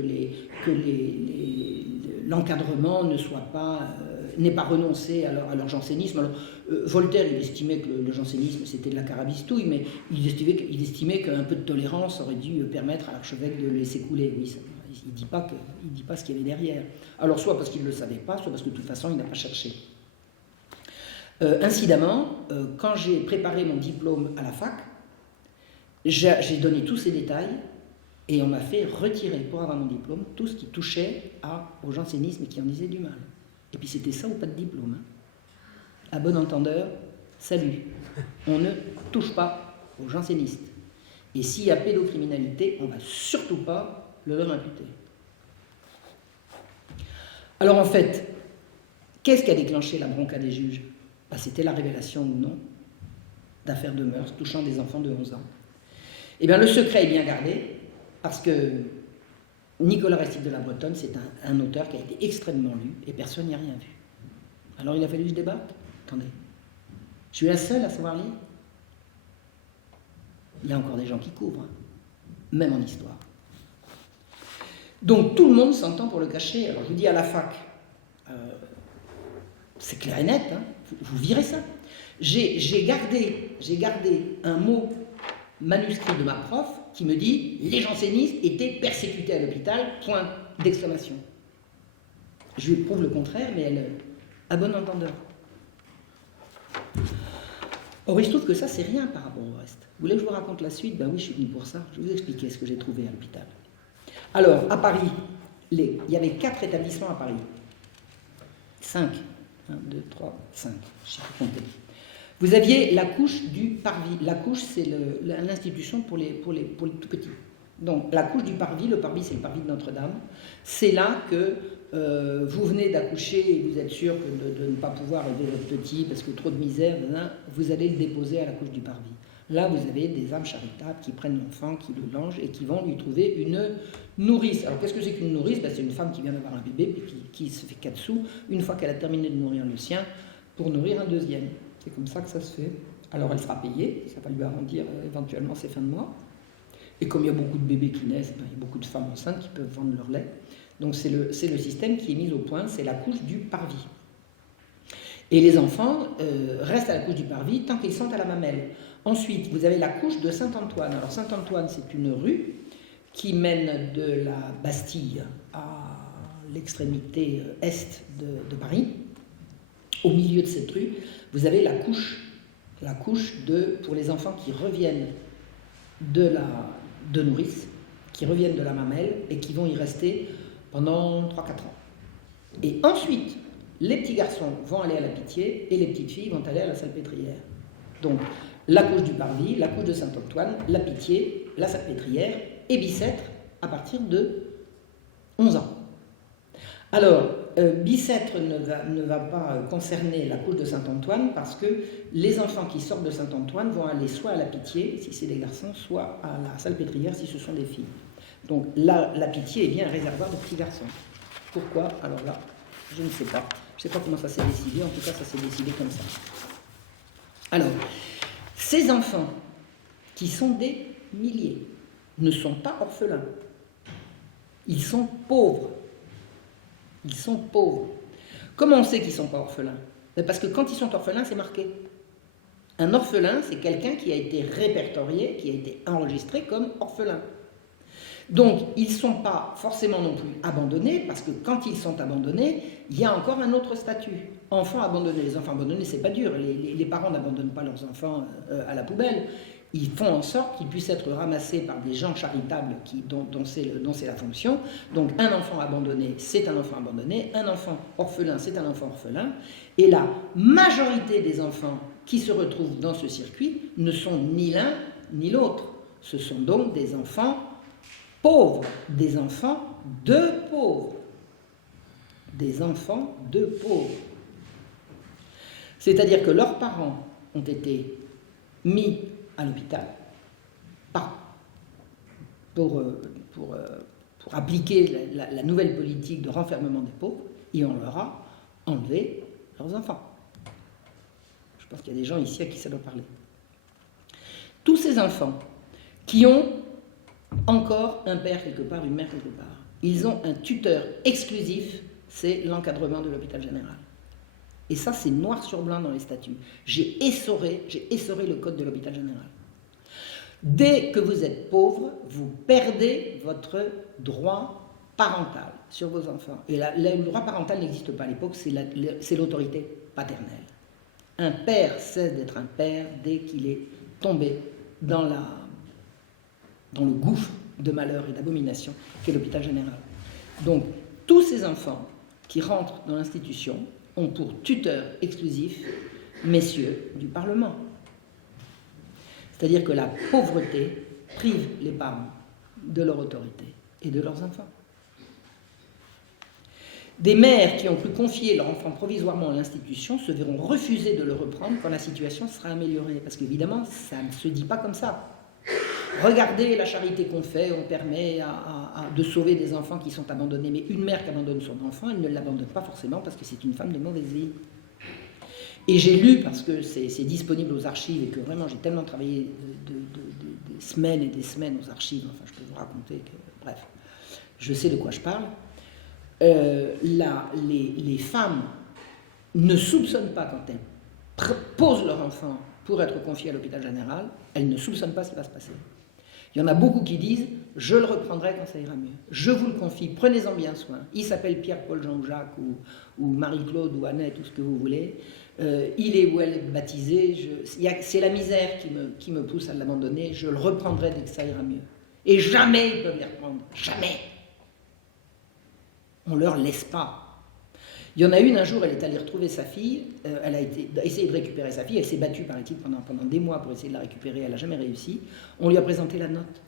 l'encadrement n'ait pas renoncé à leur jansénisme. Alors, Voltaire, il estimait que le jansénisme, c'était de la carabistouille, mais il estimait qu'un peu de tolérance aurait dû permettre à l'archevêque de laisser couler. Oui, il dit pas ce qu'il y avait derrière. Alors, soit parce qu'il ne le savait pas, soit parce que de toute façon, il n'a pas cherché. Incidemment, quand j'ai préparé mon diplôme à la fac, j'ai donné tous ces détails et on m'a fait retirer pour avoir mon diplôme tout ce qui touchait au jansénisme et qui en disait du mal. Et puis c'était ça ou pas de diplôme. Hein. À bon entendeur, salut. On ne touche pas aux jansénistes. Et s'il y a pédocriminalité, on ne va surtout pas le leur imputer. Alors en fait, qu'est-ce qui a déclenché la bronca des juges? C'était la révélation ou non d'affaires de mœurs touchant des enfants de 11 ans. Eh bien, le secret est bien gardé, parce que Nicolas Restif de la Bretonne, c'est un auteur qui a été extrêmement lu, et personne n'y a rien vu. Alors il a fallu se débattre. Attendez, je suis la seule à savoir lire? Il y a encore des gens qui couvrent, hein, même en histoire. Donc tout le monde s'entend pour le cacher. Alors je vous dis à la fac, c'est clair et net, hein. Vous virez ça. J'ai gardé un mot manuscrit de ma prof qui me dit les jansénistes étaient persécutés à l'hôpital, point d'exclamation. Je lui prouve le contraire, mais elle, à bon entendeur. Or, il se trouve que ça, c'est rien par rapport au reste. Vous voulez que je vous raconte la suite? Ben oui, je suis venu pour ça. Je vais vous expliquer ce que j'ai trouvé à l'hôpital. Alors, à Paris, il y avait 4 établissements à Paris. 5. 1, 2, 3, 5. Je sais pas compter. Vous aviez la couche du Parvis. La couche, c'est l'institution pour les tout petits. Donc, la couche du Parvis, le Parvis, c'est le Parvis de Notre-Dame. C'est là que vous venez d'accoucher et vous êtes sûr que de ne pas pouvoir élever votre petit parce que trop de misère, vous allez le déposer à la couche du Parvis. Là, vous avez des âmes charitables qui prennent l'enfant, qui le langent et qui vont lui trouver une nourrice. Alors, qu'est-ce que c'est qu'une nourrice? C'est une femme qui vient d'avoir un bébé et qui se fait 4 sous une fois qu'elle a terminé de nourrir le sien pour nourrir un deuxième. C'est comme ça que ça se fait. Alors, elle sera payée, ça va lui arrondir éventuellement ses fins de mois. Et comme il y a beaucoup de bébés qui naissent, il y a beaucoup de femmes enceintes qui peuvent vendre leur lait. Donc, c'est le système qui est mis au point, c'est la couche du Parvis. Et les enfants restent à la couche du Parvis tant qu'ils sont à la mamelle. Ensuite, vous avez la couche de Saint-Antoine. Alors, Saint-Antoine, c'est une rue qui mène de la Bastille à l'extrémité est de Paris. Au milieu de cette rue, vous avez la couche pour les enfants qui reviennent de nourrice, qui reviennent de la mamelle et qui vont y rester pendant 3-4 ans. Et ensuite, les petits garçons vont aller à la Pitié et les petites filles vont aller à la Salpêtrière. Donc, la couche du Parvis, la couche de Saint-Antoine, la Pitié, la Salpêtrière et Bicêtre à partir de 11 ans. Alors, Bicêtre ne va pas concerner la couche de Saint-Antoine parce que les enfants qui sortent de Saint-Antoine vont aller soit à la Pitié, si c'est des garçons, soit à la Salpêtrière, si ce sont des filles. Donc, la Pitié est bien un réservoir de petits garçons. Pourquoi? Alors là, je ne sais pas. Je ne sais pas comment ça s'est décidé, en tout cas, ça s'est décidé comme ça. Alors, ces enfants, qui sont des milliers, ne sont pas orphelins. Ils sont pauvres. Ils sont pauvres. Comment on sait qu'ils ne sont pas orphelins? Parce que quand ils sont orphelins, c'est marqué. Un orphelin, c'est quelqu'un qui a été répertorié, qui a été enregistré comme orphelin. Donc, ils ne sont pas forcément non plus abandonnés, parce que quand ils sont abandonnés, il y a encore un autre statut. Enfants abandonnés. Les enfants abandonnés, c'est pas dur. Les parents n'abandonnent pas leurs enfants à la poubelle. Ils font en sorte qu'ils puissent être ramassés par des gens charitables dont c'est la fonction. Donc, un enfant abandonné, c'est un enfant abandonné. Un enfant orphelin, c'est un enfant orphelin. Et la majorité des enfants qui se retrouvent dans ce circuit ne sont ni l'un ni l'autre. Ce sont donc des enfants pauvres, des enfants de pauvres. Des enfants de pauvres. C'est-à-dire que leurs parents ont été mis à l'hôpital pour appliquer la nouvelle politique de renfermement des pauvres, et on leur a enlevé leurs enfants. Je pense qu'il y a des gens ici à qui ça doit parler. Tous ces enfants qui ont encore un père quelque part, une mère quelque part, ils ont un tuteur exclusif, c'est l'encadrement de l'hôpital général. Et ça, c'est noir sur blanc dans les statuts. J'ai essoré le code de l'hôpital général. Dès que vous êtes pauvre, vous perdez votre droit parental sur vos enfants. Et le droit parental n'existe pas à l'époque, c'est l'autorité paternelle. Un père cesse d'être un père dès qu'il est tombé dans le gouffre de malheur et d'abomination qu'est l'hôpital général. Donc, tous ces enfants qui rentrent dans l'institution ont pour tuteur exclusif messieurs du Parlement. C'est-à-dire que la pauvreté prive les parents de leur autorité et de leurs enfants. Des mères qui ont pu confier leur enfant provisoirement à l'institution se verront refuser de le reprendre quand la situation sera améliorée. Parce qu'évidemment, ça ne se dit pas comme ça. Regardez la charité qu'on fait, on permet de sauver des enfants qui sont abandonnés. Mais une mère qui abandonne son enfant, elle ne l'abandonne pas forcément parce que c'est une femme de mauvaise vie. Et j'ai lu, parce que c'est disponible aux archives, et que vraiment j'ai tellement travaillé des semaines et des semaines aux archives, enfin je peux vous raconter que, bref, je sais de quoi je parle. Les femmes ne soupçonnent pas quand elles posent leur enfant pour être confiées à l'hôpital général, elles ne soupçonnent pas ce qui va se passer. Il y en a beaucoup qui disent « je le reprendrai quand ça ira mieux, je vous le confie, prenez-en bien soin, il s'appelle Pierre, Paul, Jean ou Jacques, ou Marie-Claude, ou Annette, ou ce que vous voulez, il est ou elle est baptisé, c'est la misère qui me pousse à l'abandonner, je le reprendrai dès que ça ira mieux. » Et jamais ils peuvent les reprendre, jamais. On ne leur laisse pas. Il y en a une, un jour, elle est allée retrouver sa fille, elle a essayé de récupérer sa fille, elle s'est battue, paraît-il, pendant des mois pour essayer de la récupérer, elle n'a jamais réussi. On lui a présenté la note.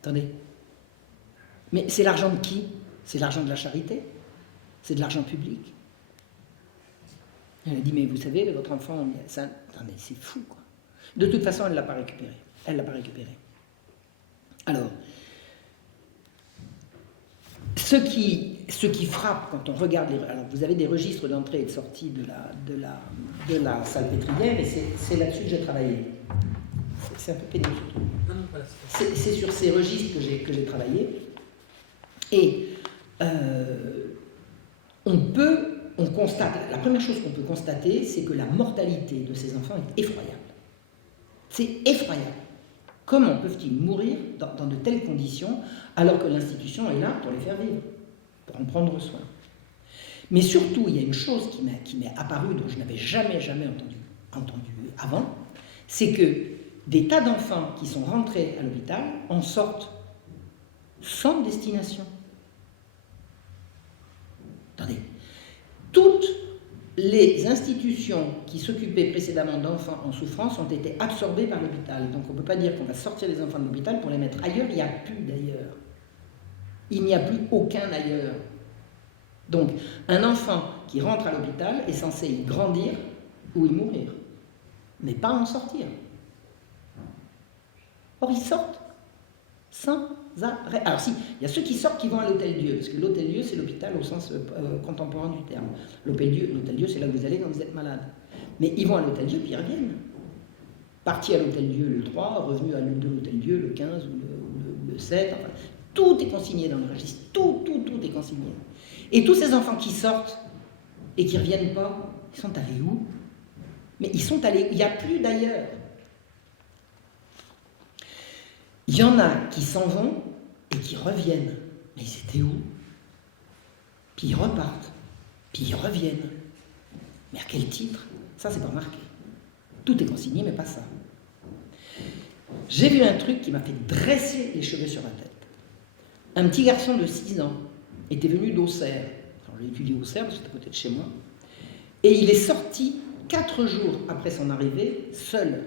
Attendez. Mais c'est l'argent de qui? C'est l'argent de la charité? C'est de l'argent public? Elle a dit, mais vous savez, votre enfant, ça... Non, mais c'est fou, quoi. De toute façon, elle ne l'a pas récupéré. Elle ne l'a pas récupéré. Alors, ce qui frappe quand on regarde alors vous avez des registres d'entrée et de sortie de la salpêtrière, et c'est là-dessus que j'ai travaillé. C'est un peu pénible, je trouve. C'est sur ces registres que j'ai travaillé. Et on constate, la première chose qu'on peut constater, c'est que la mortalité de ces enfants est effroyable. C'est effroyable. Comment peuvent-ils mourir dans de telles conditions alors que l'institution est là pour les faire vivre, pour en prendre soin? Mais surtout, il y a une chose qui m'est apparue, dont je n'avais jamais entendu avant, c'est que des tas d'enfants qui sont rentrés à l'hôpital en sortent sans destination. Attendez, toutes les institutions qui s'occupaient précédemment d'enfants en souffrance ont été absorbées par l'hôpital. Donc on ne peut pas dire qu'on va sortir les enfants de l'hôpital pour les mettre ailleurs, il n'y a plus d'ailleurs. Il n'y a plus aucun ailleurs. Donc un enfant qui rentre à l'hôpital est censé y grandir ou y mourir, mais pas en sortir. Or ils sortent sans arrêt. Alors si, il y a ceux qui sortent qui vont à l'Hôtel-Dieu, parce que l'Hôtel-Dieu c'est l'hôpital au sens contemporain du terme. L'Hôtel-Dieu c'est là où vous allez quand vous êtes malade. Mais ils vont à l'Hôtel-Dieu puis ils reviennent. Partis à l'Hôtel-Dieu le 3, revenus à l'Hôtel-Dieu le 15 ou le 7, enfin, tout est consigné dans le registre, tout est consigné. Et tous ces enfants qui sortent et qui ne reviennent pas, ils sont allés où? Mais ils sont allés, il n'y a plus d'ailleurs. Il y en a qui s'en vont et qui reviennent. Mais ils étaient où? Puis ils repartent. Puis ils reviennent. Mais à quel titre? Ça, c'est pas marqué. Tout est consigné, mais pas ça. J'ai vu un truc qui m'a fait dresser les cheveux sur la tête. Un petit garçon de 6 ans était venu d'Auxerre. J'ai étudié Auxerre, parce que c'était à côté de chez moi. Et il est sorti 4 jours après son arrivée, seul.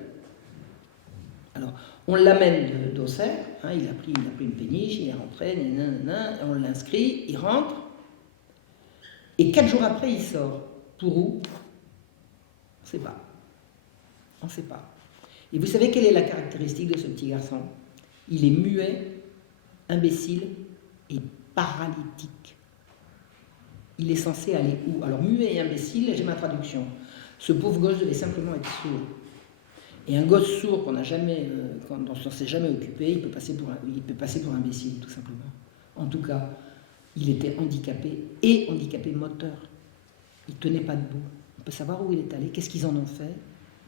Alors, on l'amène d'Auxerre, hein, il a pris une péniche, il est rentré, on l'inscrit, il rentre, et 4 jours après, il sort. Pour où? On ne sait pas. On ne sait pas. Et vous savez quelle est la caractéristique de ce petit garçon? Il est muet, imbécile et paralytique. Il est censé aller où? Alors, muet et imbécile, j'ai ma traduction. Ce pauvre gosse devait simplement être sourd. Et un gosse sourd dont on ne s'est jamais occupé, il peut passer pour imbécile, tout simplement. En tout cas, il était handicapé, et handicapé moteur. Il ne tenait pas debout. On peut savoir où il est allé, qu'est-ce qu'ils en ont fait.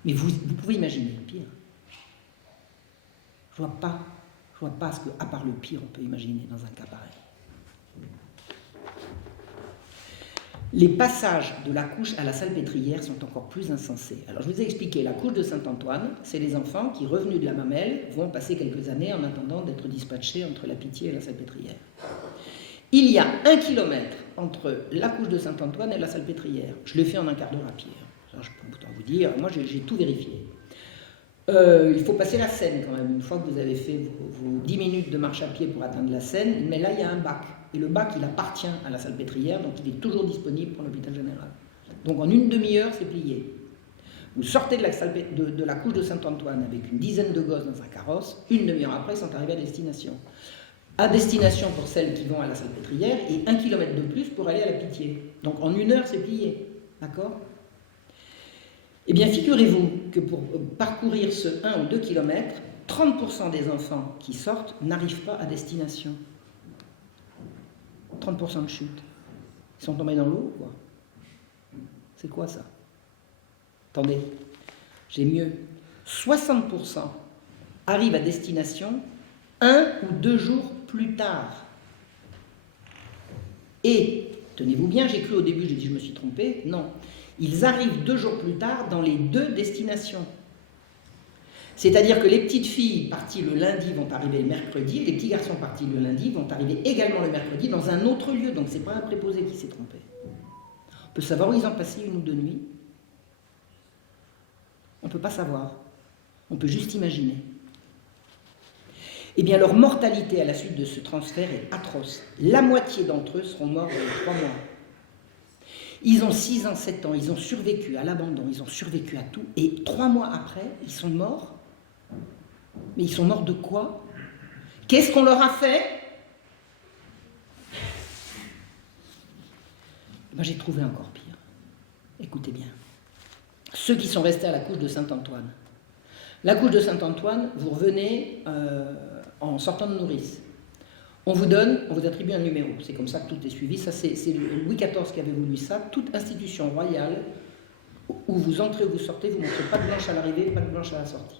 Mais vous pouvez imaginer le pire. Je ne vois pas ce qu'à part le pire, on peut imaginer dans un cas pareil. Les passages de la couche à la salpêtrière sont encore plus insensés. Alors je vous ai expliqué, la couche de Saint-Antoine, c'est les enfants qui, revenus de la mamelle, vont passer quelques années en attendant d'être dispatchés entre la Pitié et la salpêtrière. Il y a 1 kilomètre entre la couche de Saint-Antoine et la salpêtrière. Je l'ai fait en un quart d'heure à pied. Ça, je peux autant vous dire, moi j'ai tout vérifié. Il faut passer la Seine quand même, une fois que vous avez fait vos 10 minutes de marche à pied pour atteindre la Seine, mais là il y a un bac. Et le bac, il appartient à la salpêtrière, donc il est toujours disponible pour l'hôpital général. Donc en une demi-heure, c'est plié. Vous sortez de la couche de Saint-Antoine avec une dizaine de gosses dans un carrosse, une demi-heure après, ils sont arrivés à destination. À destination pour celles qui vont à la salpêtrière, et 1 kilomètre de plus pour aller à la Pitié. Donc en 1 heure, c'est plié. D'accord? Eh bien, figurez-vous que pour parcourir ce 1 ou 2 kilomètres, 30% des enfants qui sortent n'arrivent pas à destination. 30% de chute. Ils sont tombés dans l'eau, quoi. C'est quoi ça? Attendez, j'ai mieux. 60% arrivent à destination 1 ou 2 jours plus tard. Et, tenez-vous bien, j'ai cru au début, j'ai dit je me suis trompé, non. Ils arrivent 2 jours plus tard dans les 2 destinations. C'est-à-dire que les petites filles parties le lundi vont arriver le mercredi, et les petits garçons partis le lundi vont arriver également le mercredi dans un autre lieu. Donc ce n'est pas un préposé qui s'est trompé. On peut savoir où ils ont passé 1 ou 2 nuits. On ne peut pas savoir. On peut juste imaginer. Eh bien, leur mortalité à la suite de ce transfert est atroce. La moitié d'entre eux seront morts dans les 3 mois. Ils ont 6 ans, 7 ans, ils ont survécu à l'abandon, ils ont survécu à tout, et 3 mois après, ils sont morts. Mais ils sont morts de quoi? Qu'est-ce qu'on leur a fait? Moi, j'ai trouvé encore pire. Écoutez bien. Ceux qui sont restés à la couche de Saint-Antoine. La couche de Saint-Antoine, vous revenez en sortant de nourrice. On vous attribue un numéro. C'est comme ça que tout est suivi. Ça, c'est Louis XIV qui avait voulu ça. Toute institution royale où vous entrez ou vous sortez, vous ne montrez pas de blanche à l'arrivée, pas de blanche à la sortie.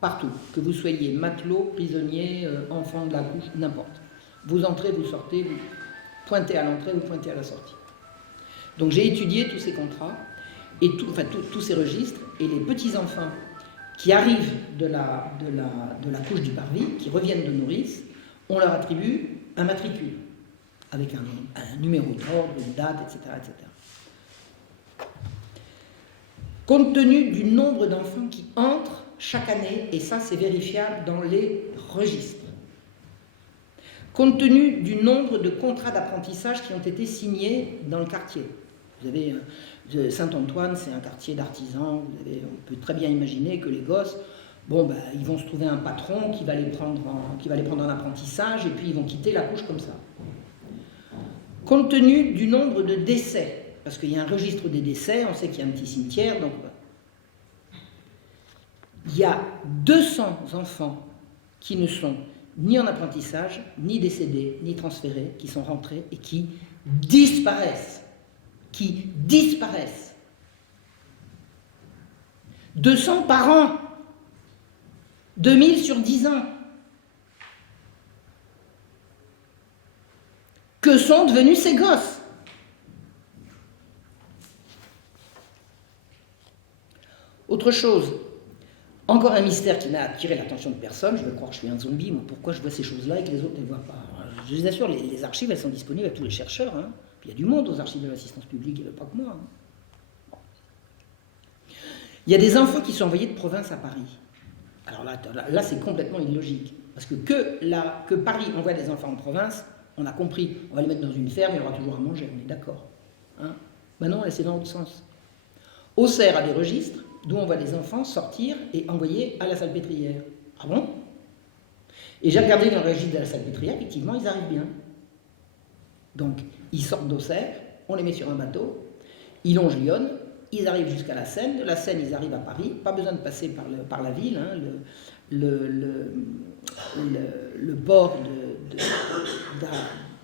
Partout. Que vous soyez matelot, prisonnier, enfant de la couche, n'importe. Vous entrez, vous sortez, vous pointez à l'entrée, vous pointez à la sortie. Donc j'ai étudié tous ces contrats, et tous ces registres, et les petits-enfants qui arrivent de la couche du parvis, qui reviennent de nourrice, on leur attribue un matricule, avec un numéro d'ordre, une date, etc., etc. Compte tenu du nombre d'enfants qui entrent chaque année, et ça c'est vérifiable dans les registres, compte tenu du nombre de contrats d'apprentissage qui ont été signés dans le quartier. Vous avez Saint-Antoine, c'est un quartier d'artisans, on peut très bien imaginer que les gosses, ils vont se trouver un patron qui va les prendre en apprentissage, et puis ils vont quitter la couche comme ça. Compte tenu du nombre de décès, parce qu'il y a un registre des décès, on sait qu'il y a un petit cimetière, donc il y a 200 enfants qui ne sont ni en apprentissage, ni décédés, ni transférés, qui sont rentrés et qui disparaissent. 200 par an. 2000 sur 10 ans. Que sont devenus ces gosses? Autre chose, encore un mystère qui n'a attiré l'attention de personne. Je veux croire que je suis un zombie, moi, pourquoi je vois ces choses-là et que les autres ne les voient pas? Je vous assure, les archives, elles sont disponibles à tous les chercheurs. Hein. Puis il y a du monde aux archives de l'assistance publique, il n'y a pas que moi. Hein. Il y a des enfants qui sont envoyés de province à Paris. Alors là c'est complètement illogique. Parce que Paris envoie des enfants en province, on a compris, on va les mettre dans une ferme, il y aura toujours à manger, on est d'accord. Hein? Non, c'est dans l'autre sens. Auxerre a des registres d'où on voit des enfants sortir et envoyer à la Salpêtrière. Ah bon? Et j'ai regardé dans le registre de la Salpêtrière, effectivement, ils arrivent bien. Donc, ils sortent d'Auxerre, on les met sur un bateau, ils longent Lyon, ils arrivent jusqu'à la Seine, de la Seine, ils arrivent à Paris, pas besoin de passer par la ville, hein, le port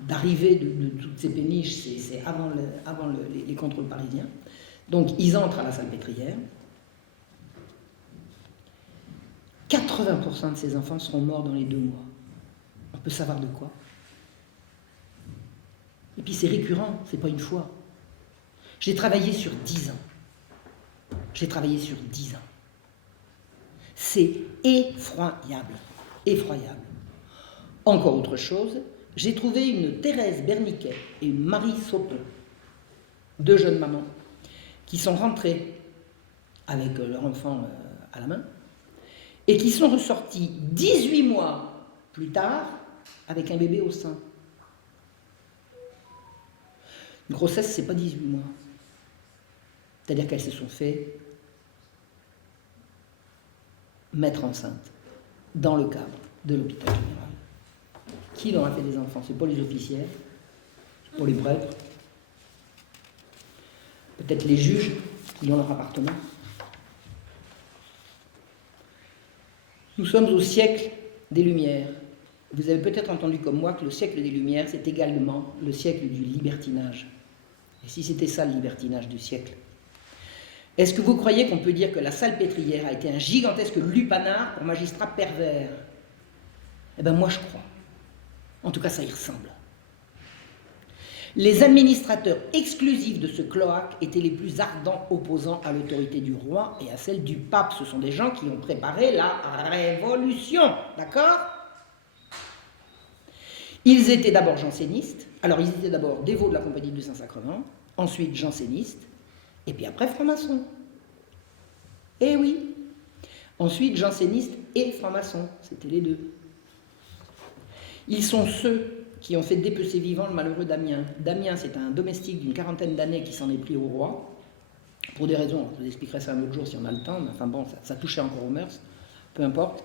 d'arrivée de toutes ces péniches, c'est avant les contrôles parisiens. Donc, ils entrent à la Salpêtrière. 80% de ces enfants seront morts dans les 2 mois. On peut savoir de quoi. Et puis c'est récurrent, c'est pas une fois. J'ai travaillé sur 10 ans. C'est effroyable. Effroyable. Encore autre chose, j'ai trouvé une Thérèse Berniquet et une Marie Sauton, 2 jeunes mamans, qui sont rentrées avec leur enfant à la main, et qui sont ressortis 18 mois plus tard avec un bébé au sein. Une grossesse, c'est pas 18 mois. C'est-à-dire qu'elles se sont fait mettre enceinte dans le cadre de l'hôpital général. Qui leur a fait des enfants? C'est pas les officiels, c'est pas les prêtres, peut-être les juges qui ont leur appartement. Nous sommes au siècle des Lumières. Vous avez peut-être entendu comme moi que le siècle des Lumières, c'est également le siècle du libertinage. Et si c'était ça le libertinage du siècle? Est-ce que vous croyez qu'on peut dire que la Salpêtrière a été un gigantesque lupanar pour magistrats pervers? Eh bien, moi, je crois. En tout cas, ça y ressemble. Les administrateurs exclusifs de ce cloaque étaient les plus ardents opposants à l'autorité du roi et à celle du pape. Ce sont des gens qui ont préparé la révolution, d'accord? Ils étaient d'abord jansénistes. Alors, ils étaient d'abord dévots de la Compagnie du Saint-Sacrement, ensuite jansénistes, et puis après francs-maçons. Eh oui. Ensuite, jansénistes et francs-maçons, c'était les deux. Ils sont ceux qui ont fait dépecer vivant le malheureux Damien. Damien, c'est un domestique d'une quarantaine d'années qui s'en est pris au roi, pour des raisons, je vous expliquerai ça un autre jour si on a le temps, mais enfin bon, ça touchait encore aux mœurs, peu importe.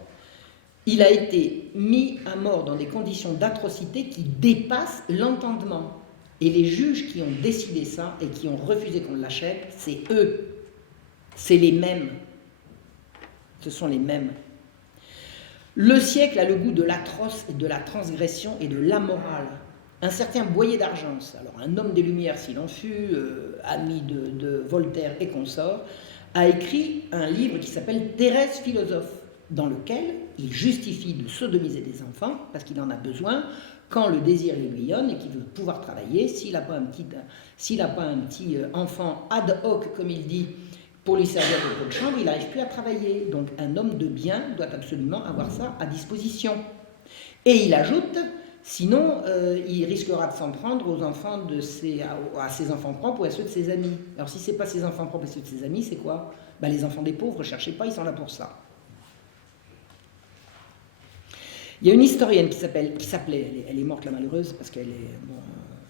Il a été mis à mort dans des conditions d'atrocité qui dépassent l'entendement. Et les juges qui ont décidé ça et qui ont refusé qu'on l'achète, c'est eux. C'est les mêmes. Ce sont les mêmes. Le siècle a le goût de l'atroce et de la transgression et de l'amoral. Un certain Boyer d'Argence, alors un homme des Lumières s'il en fut, ami de Voltaire et consorts, a écrit un livre qui s'appelle Thérèse philosophe, dans lequel il justifie de sodomiser des enfants, parce qu'il en a besoin, quand le désir l'aiguillonne et qu'il veut pouvoir travailler. S'il n'a pas un petit enfant ad hoc, comme il dit, pour lui servir de pot de chambre, il n'arrive plus à travailler. Donc un homme de bien doit absolument avoir ça à disposition. Et il ajoute, sinon il risquera de s'en prendre aux enfants à ses enfants propres ou à ceux de ses amis. Alors si ce n'est pas ses enfants propres et ceux de ses amis, c'est quoi? Ben, les enfants des pauvres, ne cherchez pas, ils sont là pour ça. Il y a une historienne qui s'appelait, elle est morte la malheureuse, parce qu'elle est... Bon,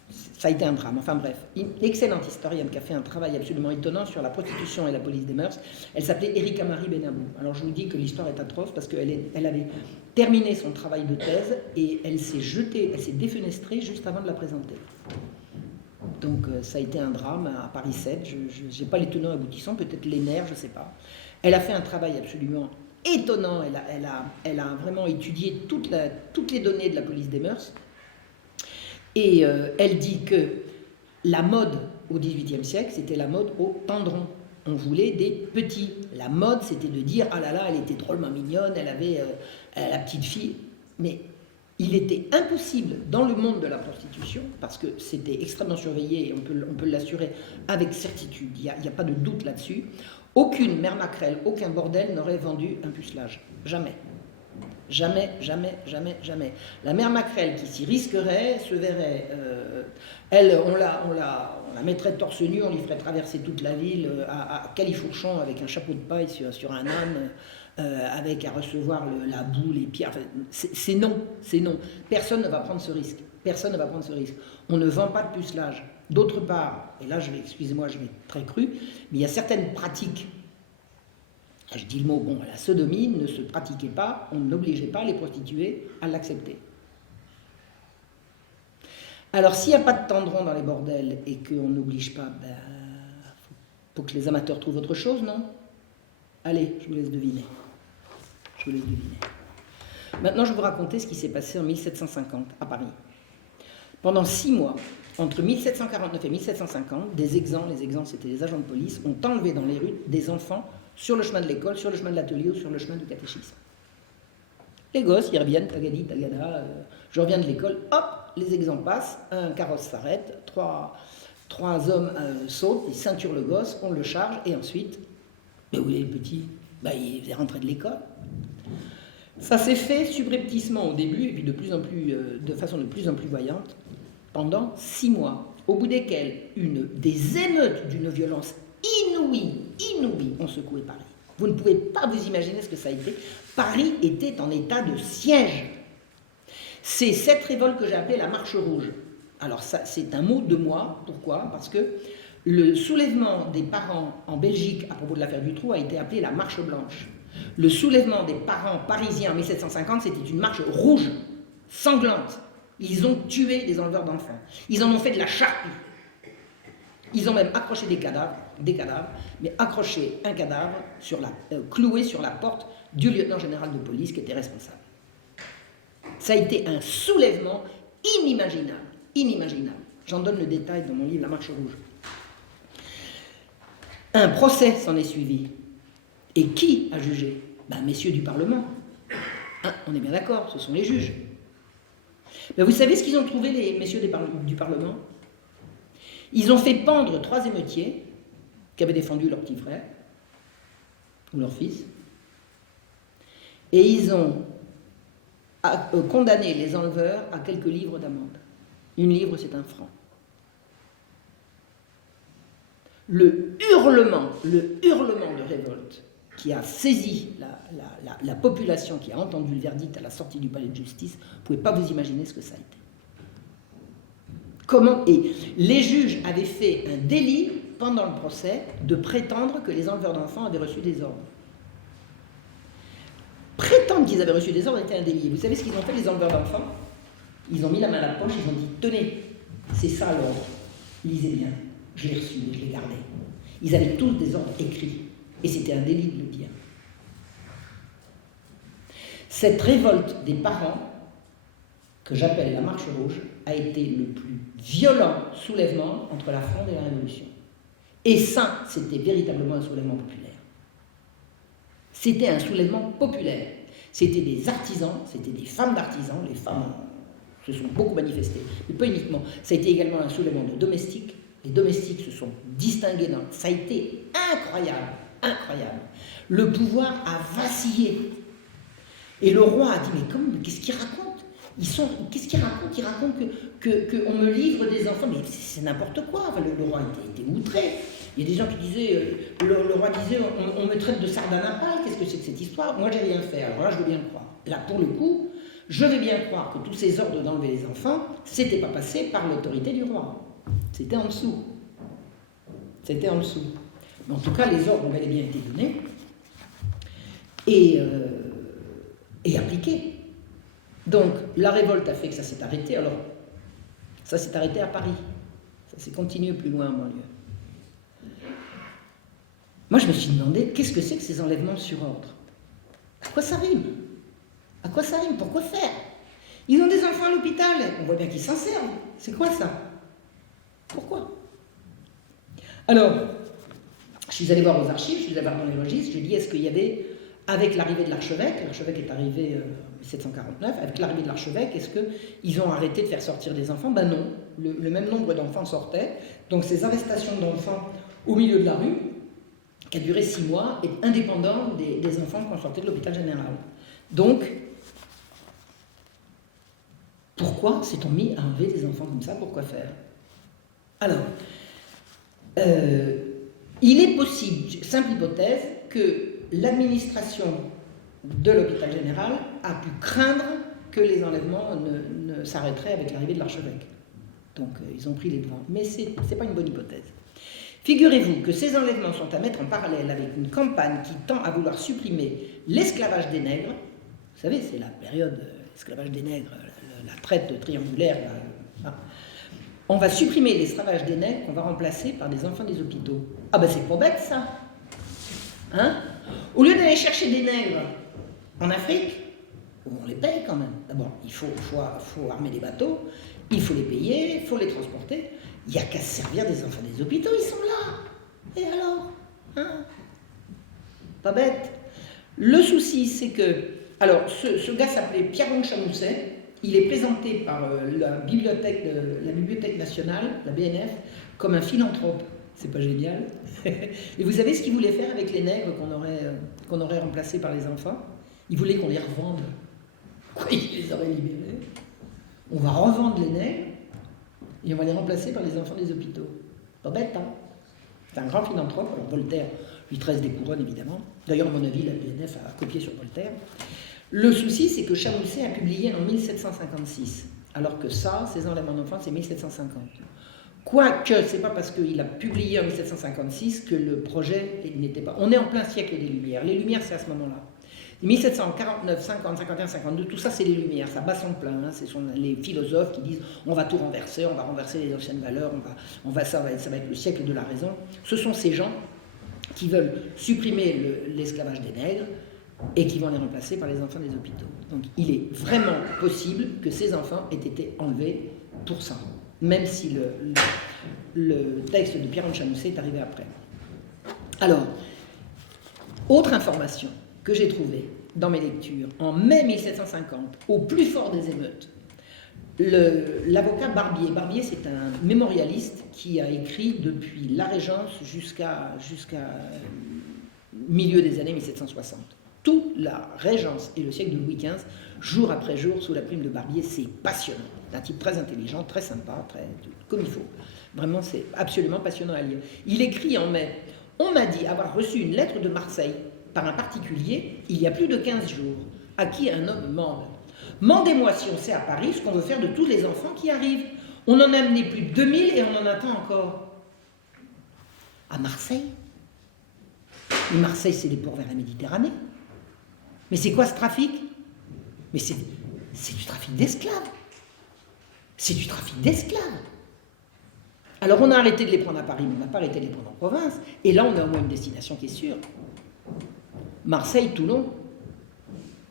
ça a été un drame, enfin bref, une excellente historienne qui a fait un travail absolument étonnant sur la prostitution et la police des mœurs. Elle s'appelait Erika Marie Benabou. Alors je vous dis que l'histoire est atroce parce qu'elle avait terminé son travail de thèse et elle s'est défenestrée juste avant de la présenter. Donc ça a été un drame à Paris 7, je n'ai pas les tenants aboutissants, peut-être les nerfs, je ne sais pas. Elle a fait un travail absolument étonnant, elle a vraiment étudié toutes les données de la police des mœurs. Et elle dit que la mode au XVIIIe siècle, c'était la mode au tendron. On voulait des petits. La mode, c'était de dire « Ah là là, elle était drôlement mignonne, elle avait la petite fille. » Mais il était impossible dans le monde de la prostitution, parce que c'était extrêmement surveillé et on peut l'assurer avec certitude, il n'y a pas de doute là-dessus, aucune mère maquerelle, aucun bordel n'aurait vendu un pucelage. Jamais. Jamais, jamais, jamais, jamais. La mère maquerelle qui s'y risquerait se verrait, on la mettrait torse nu, on lui ferait traverser toute la ville à califourchon avec un chapeau de paille sur un âne, avec à recevoir la boue, les pierres. Enfin, c'est non. Personne ne va prendre ce risque. Personne ne va prendre ce risque. On ne vend pas de pucelage. D'autre part, et là excusez-moi, je vais être très cru, mais il y a certaines pratiques. Je dis le mot, bon, la sodomie ne se pratiquait pas, on n'obligeait pas les prostituées à l'accepter. Alors, s'il n'y a pas de tendron dans les bordels et qu'on n'oblige pas, faut que les amateurs trouvent autre chose, non? Allez, je vous laisse deviner. Maintenant, je vais vous raconter ce qui s'est passé en 1750 à Paris. Pendant 6 mois, entre 1749 et 1750, les exempts c'était des agents de police, ont enlevé dans les rues des enfants sur le chemin de l'école, sur le chemin de l'atelier ou sur le chemin du catéchisme. Les gosses, ils reviennent, tagadi, tagada, je reviens de l'école, hop, les exempts passent, un carrosse s'arrête, trois hommes sautent, ils ceinturent le gosse, on le charge, et ensuite, mais où est le petit? Il est rentré de l'école. Ça s'est fait subrepticement au début, et puis de façon de plus en plus voyante, pendant 6 mois, au bout desquels des émeutes d'une violence inouïe ont secoué Paris. Vous ne pouvez pas vous imaginer ce que ça a été. Paris était en état de siège. C'est cette révolte que j'ai appelée la Marche Rouge. Alors ça, c'est un mot de moi. Pourquoi? Parce que le soulèvement des parents en Belgique à propos de l'affaire Dutroux a été appelé la Marche Blanche. Le soulèvement des parents parisiens en 1750, c'était une marche rouge, sanglante. Ils ont tué des enleveurs d'enfants. Ils en ont fait de la charpie. Ils ont même accroché des cadavres, mais accroché un cadavre cloué sur la porte du lieutenant général de police qui était responsable. Ça a été un soulèvement inimaginable. J'en donne le détail dans mon livre La Marche Rouge. Un procès s'en est suivi. Et qui a jugé? Ben, messieurs du Parlement. Hein, on est bien d'accord, ce sont les juges. Ben, vous savez ce qu'ils ont trouvé, les messieurs du Parlement? Ils ont fait pendre 3 émeutiers qui avaient défendu leur petit frère ou leur fils. Et ils ont condamné les enleveurs à quelques livres d'amende. 1 livre, c'est 1 franc. Le hurlement de révolte qui a saisi la population, qui a entendu le verdict à la sortie du palais de justice, vous ne pouvez pas vous imaginer ce que ça a été. Comment? Et les juges avaient fait un délit pendant le procès de prétendre que les enleveurs d'enfants avaient reçu des ordres. Prétendre qu'ils avaient reçu des ordres était un délit. Et vous savez ce qu'ils ont fait, les enleveurs d'enfants? Ils ont mis la main à la poche, ils ont dit « Tenez, c'est ça l'ordre, lisez bien, je l'ai reçu, je l'ai gardé. » Ils avaient tous des ordres écrits, et c'était un délit de le dire. Cette révolte des parents, que j'appelle la Marche Rouge, a été le plus violent soulèvement entre la Fronde et la Révolution. Et ça, c'était véritablement un soulèvement populaire. C'était un soulèvement populaire. C'était des artisans, c'était des femmes d'artisans, les femmes se sont beaucoup manifestées, mais pas uniquement. Ça a été également un soulèvement de domestiques. Les domestiques se sont distingués dans... Ça a été incroyable, incroyable. Le pouvoir a vacillé. Et le roi a dit, mais qu'est-ce qu'il raconte? Qu'est-ce qu'il raconte? Il raconte qu'on me livre des enfants, mais c'est n'importe quoi. Enfin, le roi était outré. Il y a des gens qui disaient, le roi disait, on me traite de sardane à pâle, qu'est-ce que c'est que cette histoire? Moi, j'ai rien fait, alors là, je veux bien le croire. Là, pour le coup, je vais bien croire que tous ces ordres d'enlever les enfants, c'était pas passé par l'autorité du roi. C'était en dessous. C'était en dessous. Mais en tout cas, les ordres ont bel et bien été donnés et appliqués. Donc, la révolte a fait que ça s'est arrêté. Alors, ça s'est arrêté à Paris. Ça s'est continué plus loin en banlieue. Moi, je me suis demandé, qu'est-ce que c'est que ces enlèvements sur ordre? À quoi ça rime? À quoi ça rime? Pourquoi faire? Ils ont des enfants à l'hôpital. On voit bien qu'ils s'en servent. C'est quoi ça? Pourquoi? Alors, je suis allé voir aux archives, je suis allé voir dans les registres, je dis, est-ce qu'il y avait, avec l'arrivée de l'archevêque est arrivé en 1749, avec l'arrivée de l'archevêque, est-ce qu'ils ont arrêté de faire sortir des enfants? Ben non, le même nombre d'enfants sortaient, donc ces arrestations d'enfants au milieu de la rue, qui a duré 6 mois, est indépendant des enfants qui ont sorti de l'hôpital général. Donc, pourquoi s'est-on mis à enlever des enfants comme ça? Pourquoi faire? Alors, il est possible, simple hypothèse, que l'administration de l'hôpital général a pu craindre que les enlèvements ne s'arrêteraient avec l'arrivée de l'archevêque. Donc, ils ont pris les devants. Mais ce n'est pas une bonne hypothèse. Figurez-vous que ces enlèvements sont à mettre en parallèle avec une campagne qui tend à vouloir supprimer l'esclavage des nègres. Vous savez, c'est la période esclavage des nègres, la traite triangulaire. On va supprimer l'esclavage des nègres qu'on va remplacer par des enfants des hôpitaux. Ah ben c'est pas bête ça. Hein? Au lieu d'aller chercher des nègres en Afrique, on les paye quand même. D'abord, il faut armer des bateaux, il faut les payer, il faut les transporter. Il n'y a qu'à se servir des enfants des hôpitaux, ils sont là. Et alors? Hein? Pas bête. Le souci, c'est que... Alors, ce gars s'appelait Pierron Chamousset. Il est présenté par la Bibliothèque nationale, la BNF, comme un philanthrope. C'est pas génial? Et vous savez ce qu'il voulait faire avec les nègres qu'on aurait remplacés par les enfants? Il voulait qu'on les revende. Quoi, il les aurait libérés? On va revendre les nègres et on va les remplacer par les enfants des hôpitaux. Pas bête, hein? C'est un grand philanthrope. Alors Voltaire lui tresse des couronnes, évidemment. D'ailleurs, à mon avis, la BNF a copié sur Voltaire. Le souci, c'est que Chamousset a publié en 1756, alors que ça, ces enlèvements d'enfants, c'est 1750. Quoique, c'est pas parce qu'il a publié en 1756 que le projet n'était pas... On est en plein siècle des Lumières. Les Lumières, c'est à ce moment-là. 1749, 50, 51, 52, tout ça, c'est les Lumières. Ça bat son plein. Hein. Ce sont les philosophes qui disent on va tout renverser, on va renverser les anciennes valeurs, ça va être le siècle de la raison. Ce sont ces gens qui veulent supprimer l'esclavage des nègres et qui vont les remplacer par les enfants des hôpitaux. Donc il est vraiment possible que ces enfants aient été enlevés pour ça, même si le texte de Pierron Chamousset est arrivé après. Alors, autre information que j'ai trouvée dans mes lectures, en mai 1750, au plus fort des émeutes, l'avocat Barbier. Barbier, c'est un mémorialiste qui a écrit depuis la Régence jusqu'à milieu des années 1760. Toute la Régence et le siècle de Louis XV, jour après jour, sous la plume de Barbier, c'est passionnant. C'est un type très intelligent, très sympa, comme il faut. Vraiment, c'est absolument passionnant à lire. Il écrit en mai « On m'a dit avoir reçu une lettre de Marseille par un particulier il y a plus de 15 jours, à qui un homme mande. Mandez-moi si on sait à Paris ce qu'on veut faire de tous les enfants qui arrivent. On en a amené plus de 2000 et on en attend encore. » À Marseille? Mais Marseille, c'est les ports vers la Méditerranée. Mais c'est quoi ce trafic? Mais c'est du trafic d'esclaves. C'est du trafic d'esclaves. Alors on a arrêté de les prendre à Paris, mais on n'a pas arrêté de les prendre en province. Et là, on a au moins une destination qui est sûre. Marseille, Toulon,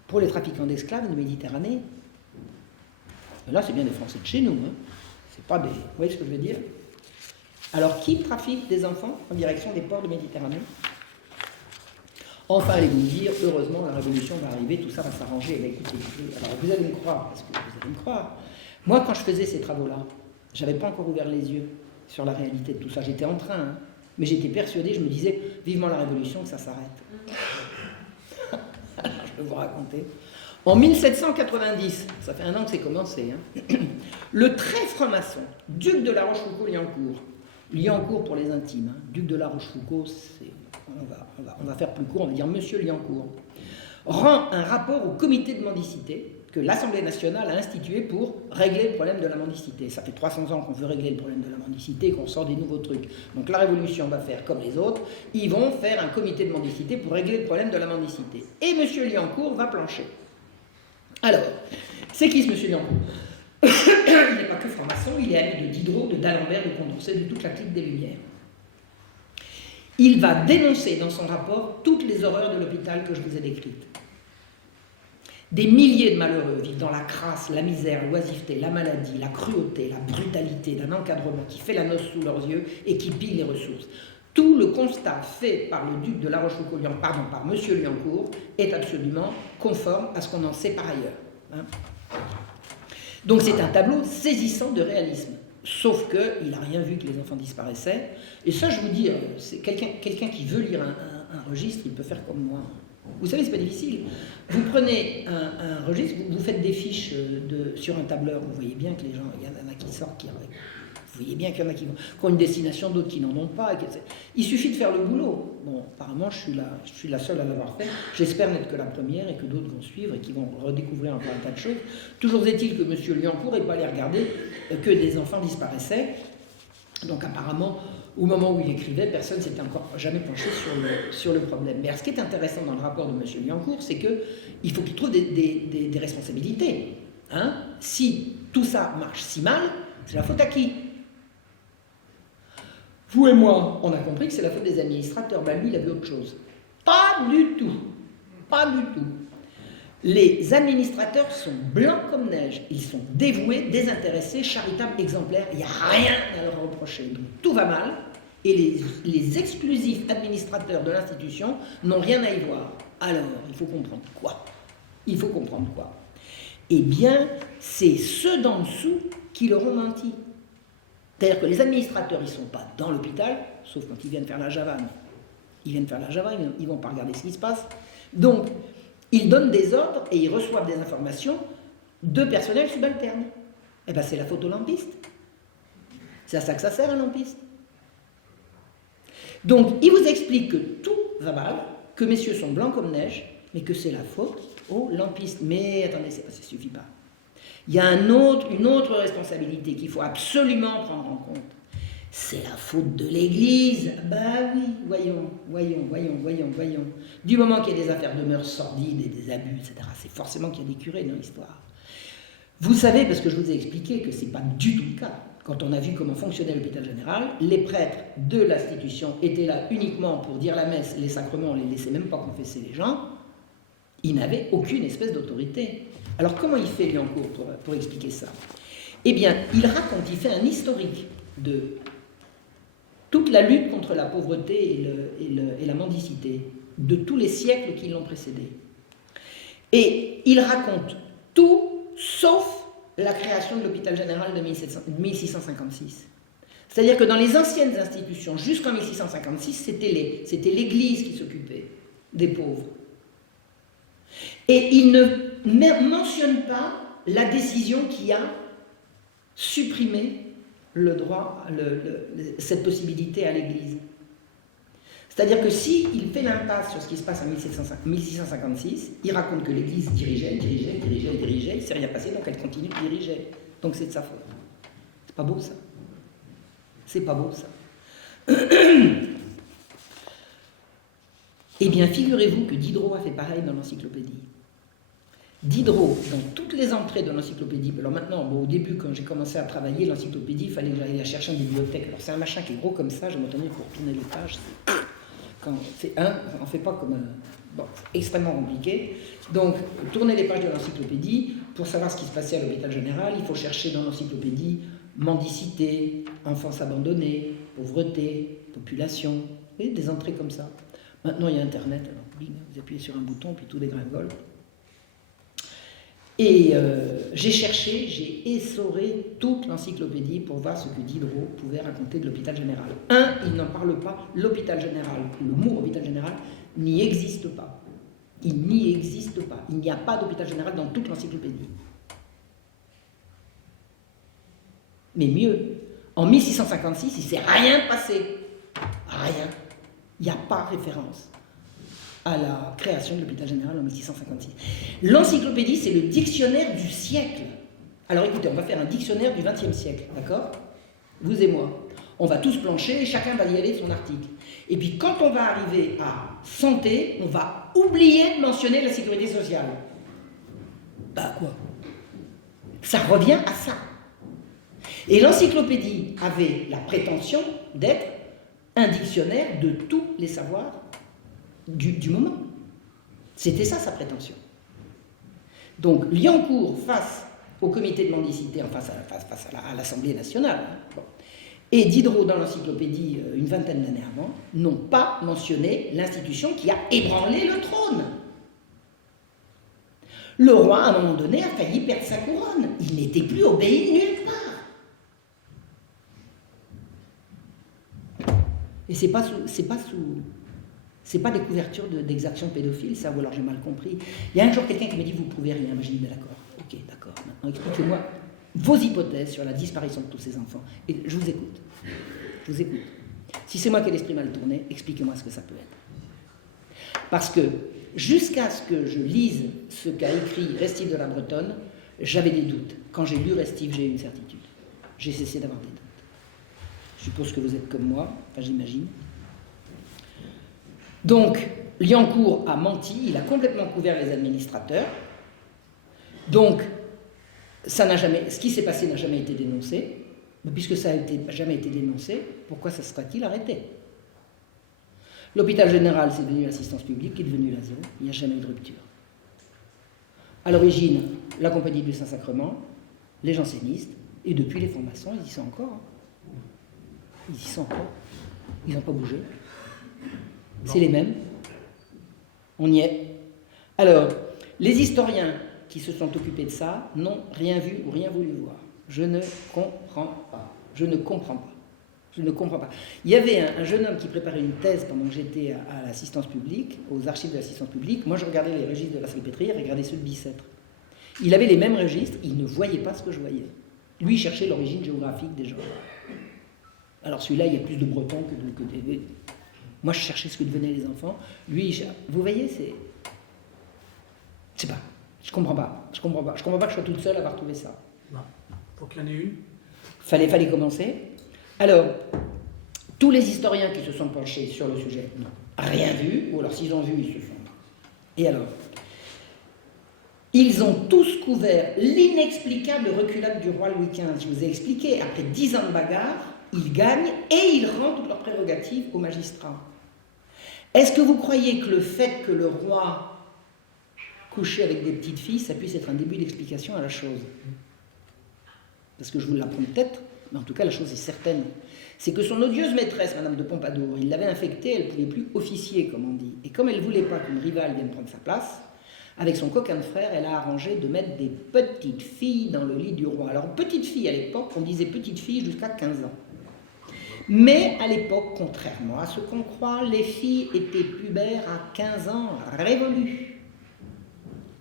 pour les trafiquants d'esclaves de Méditerranée. Et là, c'est bien des Français de chez nous. Hein. C'est pas des... Vous voyez ce que je veux dire? Alors, qui trafique des enfants en direction des ports de Méditerranée? Enfin, allez-vous me dire, heureusement, la révolution va arriver, tout ça va s'arranger. Eh bien, écoutez, alors vous allez me croire, parce que vous allez me croire. Moi, quand je faisais ces travaux-là, je n'avais pas encore ouvert les yeux sur la réalité de tout ça. J'étais en train, hein, mais j'étais persuadé, je me disais, vivement la révolution, que ça s'arrête. Alors, je vais vous raconter. En 1790, ça fait un an que c'est commencé, hein, le très franc-maçon, duc de la Rochefoucauld-Liancourt, Liancourt pour les intimes, hein, duc de la Rochefoucauld, on va faire plus court, on va dire monsieur Liancourt, rend un rapport au comité de mendicité que l'Assemblée nationale a institué pour régler le problème de la mendicité. Ça fait 300 ans qu'on veut régler le problème de la mendicité et qu'on sort des nouveaux trucs. Donc la Révolution va faire comme les autres, ils vont faire un comité de mendicité pour régler le problème de la mendicité. Et M. Liancourt va plancher. Alors, c'est qui ce M. Liancourt? Il n'est pas que franc-maçon, il est ami de Diderot, de d'Alembert, de Condorcet, de toute la clique des Lumières. Il va dénoncer dans son rapport toutes les horreurs de l'hôpital que je vous ai décrites. Des milliers de malheureux vivent dans la crasse, la misère, l'oisiveté, la maladie, la cruauté, la brutalité d'un encadrement qui fait la noce sous leurs yeux et qui pille les ressources. Tout le constat fait par le duc de la Rochefoucauld, par M. Liancourt, est absolument conforme à ce qu'on en sait par ailleurs. Hein. Donc c'est un tableau saisissant de réalisme. Sauf qu'il n'a rien vu que les enfants disparaissaient. Et ça, je vous dis, c'est quelqu'un qui veut lire un registre, il peut faire comme moi. Vous savez, c'est pas difficile. Vous prenez un registre, vous faites des fiches sur un tableur, vous voyez bien que les gens, il y en a qui sortent, vous voyez bien qu'il y en a qui ont une destination, d'autres qui n'en ont pas. Il suffit de faire le boulot. Bon, apparemment, je suis la seule à l'avoir fait. J'espère n'être que la première et que d'autres vont suivre et qui vont redécouvrir encore un tas de choses. Toujours est-il que M. Liancourt n'est pas allé regarder que des enfants disparaissaient. Donc apparemment, au moment où il écrivait, personne ne s'était encore jamais penché sur le problème. Mais alors, ce qui est intéressant dans le rapport de M. Liancourt, c'est qu'il faut qu'il trouve des responsabilités. Hein? Si tout ça marche si mal, c'est la faute à qui? Vous et moi, on a compris que c'est la faute des administrateurs. Ben lui, il a vu autre chose. Pas du tout. Pas du tout. Les administrateurs sont blancs comme neige. Ils sont dévoués, désintéressés, charitables, exemplaires. Il n'y a rien à leur reprocher. Donc tout va mal. Et les exclusifs administrateurs de l'institution n'ont rien à y voir. Alors, il faut comprendre quoi? Il faut comprendre quoi? Eh bien, c'est ceux d'en dessous qui leur ont menti. C'est-à-dire que les administrateurs, ils ne sont pas dans l'hôpital, sauf quand ils viennent faire la javane. Ils viennent faire la javane, ils ne vont pas regarder ce qui se passe. Donc, ils donnent des ordres et ils reçoivent des informations de personnel subalterne. Eh bien, c'est la faute aux lampistes. C'est à ça que ça sert, un lampiste. Donc, il vous explique que tout va mal, que messieurs sont blancs comme neige, mais que c'est la faute aux lampistes. Mais attendez, ça ne suffit pas. Il y a une autre responsabilité qu'il faut absolument prendre en compte. C'est la faute de l'Église. Ben oui, voyons. Du moment qu'il y a des affaires de mœurs sordides et des abus, etc., c'est forcément qu'il y a des curés dans l'histoire. Vous savez, parce que je vous ai expliqué que ce n'est pas du tout le cas. Quand on a vu comment fonctionnait l'hôpital général, les prêtres de l'institution étaient là uniquement pour dire la messe, les sacrements, on ne les laissait même pas confesser les gens. Ils n'avaient aucune espèce d'autorité. Alors comment il fait Liancourt pour expliquer ça? Eh bien, il fait un historique toute la lutte contre la pauvreté et la mendicité de tous les siècles qui l'ont précédé. Et il raconte tout sauf la création de l'hôpital général de 1656. C'est-à-dire que dans les anciennes institutions, jusqu'en 1656, c'était l'Église qui s'occupait des pauvres. Et il ne mentionne pas la décision qui a supprimé le droit, cette possibilité à l'Église. C'est-à-dire que s'il fait l'impasse sur ce qui se passe en 1656, il raconte que l'Église dirigeait, il ne s'est rien passé, donc elle continue de diriger. Donc c'est de sa faute. C'est pas beau ça. C'est pas beau ça. Eh bien, figurez-vous que Diderot a fait pareil dans l'encyclopédie. Diderot, dans toutes les entrées de l'encyclopédie, alors maintenant, au début, quand j'ai commencé à travailler l'encyclopédie, il fallait que j'aille la chercher en bibliothèque. Alors c'est un machin qui est gros comme ça, je m'attendais pour tourner les pages. On ne fait pas comme un... Bon, extrêmement compliqué. Donc, tourner les pages de l'encyclopédie, pour savoir ce qui se passait à l'hôpital général, il faut chercher dans l'encyclopédie mendicité, enfance abandonnée, pauvreté, population, vous voyez, des entrées comme ça. Maintenant, il y a Internet, alors bing, vous appuyez sur un bouton, puis tout dégringole. Et j'ai cherché, j'ai essoré toute l'encyclopédie pour voir ce que Diderot pouvait raconter de l'hôpital général. Il n'en parle pas, l'hôpital général, le mot hôpital général n'y existe pas. Il n'y existe pas. Il n'y a pas d'hôpital général dans toute l'encyclopédie. Mais mieux, en 1656, il ne s'est rien passé. Rien. Il n'y a pas référence à la création de l'hôpital général en 1656. L'encyclopédie, c'est le dictionnaire du siècle. Alors écoutez, on va faire un dictionnaire du XXe siècle, d'accord? Vous et moi. On va tous plancher et chacun va y aller de son article. Et puis quand on va arriver à santé, on va oublier de mentionner la sécurité sociale. Bah quoi? Ça revient à ça. Et l'encyclopédie avait la prétention d'être un dictionnaire de tous les savoirs du moment. C'était ça sa prétention. Donc Liancourt face au comité de mendicité, face à l'Assemblée nationale, bon, et Diderot dans l'encyclopédie une vingtaine d'années avant, n'ont pas mentionné l'institution qui a ébranlé le trône. Le roi, à un moment donné, a failli perdre sa couronne. Il n'était plus obéi nulle part. Et c'est pas des couvertures d'exactions pédophiles, ça, ou alors j'ai mal compris. Il y a un jour quelqu'un qui m'a dit, vous ne prouvez rien. Moi j'ai dit, d'accord, ok, d'accord. Maintenant expliquez-moi vos hypothèses sur la disparition de tous ces enfants. Et je vous écoute. Je vous écoute. Si c'est moi qui ai l'esprit mal tourné, expliquez-moi ce que ça peut être. Parce que jusqu'à ce que je lise ce qu'a écrit Restif de la Bretonne, j'avais des doutes. Quand j'ai lu Restif, j'ai eu une certitude. J'ai cessé d'avoir des doutes. Je suppose que vous êtes comme moi, enfin j'imagine. Donc, Liancourt a menti, il a complètement couvert les administrateurs. Donc, ce qui s'est passé n'a jamais été dénoncé. Mais puisque ça n'a jamais été dénoncé, pourquoi ça sera-t-il arrêté? L'hôpital général, c'est devenu l'assistance publique, qui est devenu la zéro. Il n'y a jamais eu de rupture. À l'origine, la Compagnie du Saint-Sacrement, les jansénistes, et depuis les francs-maçons, ils y sont encore. Ils y sont encore. Ils n'ont pas bougé. C'est les mêmes. On y est. Alors, les historiens qui se sont occupés de ça n'ont rien vu ou rien voulu voir. Je ne comprends pas. Je ne comprends pas. Je ne comprends pas. Il y avait un jeune homme qui préparait une thèse pendant que j'étais à l'assistance publique, aux archives de l'assistance publique. Moi, je regardais les registres de la Salpêtrière et regardais ceux de Bicêtre. Il avait les mêmes registres, il ne voyait pas ce que je voyais. Lui, il cherchait l'origine géographique des gens. Alors celui-là, il y a plus de Bretons que des... Moi, je cherchais ce que devenaient les enfants. Lui, vous voyez, c'est... Je sais pas. Je comprends pas. Je comprends pas que je sois toute seule à avoir trouvé ça. Non. Faut qu'il y en ait une. Fallait commencer. Alors, tous les historiens qui se sont penchés sur le sujet n'ont rien vu, ou alors s'ils ont vu, ils se sont... Et alors, ils ont tous couvert l'inexplicable reculade du roi Louis XV. Je vous ai expliqué, après 10 ans de bagarre, ils gagnent et ils rendent toutes leurs prérogatives aux magistrats. Est-ce que vous croyez que le fait que le roi couchait avec des petites filles, ça puisse être un début d'explication à la chose? Parce que je vous l'apprends peut-être, mais en tout cas la chose est certaine, c'est que son odieuse maîtresse, Madame de Pompadour, il l'avait infectée, elle ne pouvait plus officier, comme on dit. Et comme elle ne voulait pas qu'une rivale vienne prendre sa place, avec son coquin de frère, elle a arrangé de mettre des petites filles dans le lit du roi. Alors, petite fille, à l'époque, on disait petite fille jusqu'à 15 ans. Mais à l'époque, contrairement à ce qu'on croit, les filles étaient pubères à 15 ans, révolues.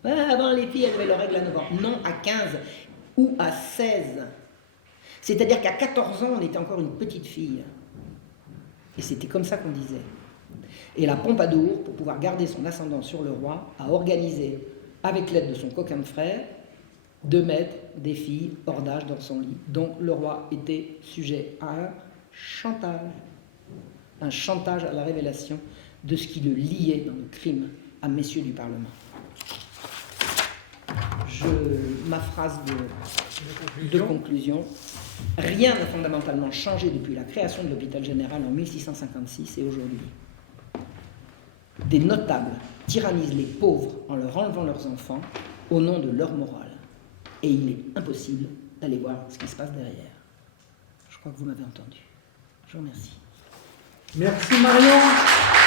Avant, les filles, elles avaient leurs règles à 9 ans. Non, à 15 ou à 16. C'est-à-dire qu'à 14 ans, on était encore une petite fille. Et c'était comme ça qu'on disait. Et la Pompadour, pour pouvoir garder son ascendant sur le roi, a organisé, avec l'aide de son coquin de frère, de mettre des filles hors d'âge dans son lit, dont le roi était sujet à un chantage à la révélation de ce qui le liait dans le crime à messieurs du Parlement. Ma phrase de conclusion. Rien n'a fondamentalement changé depuis la création de l'hôpital général en 1656 et aujourd'hui. Des notables tyrannisent les pauvres en leur enlevant leurs enfants au nom de leur morale. Et il est impossible d'aller voir ce qui se passe derrière. Je crois que vous m'avez entendu. Je vous remercie. Merci Marion.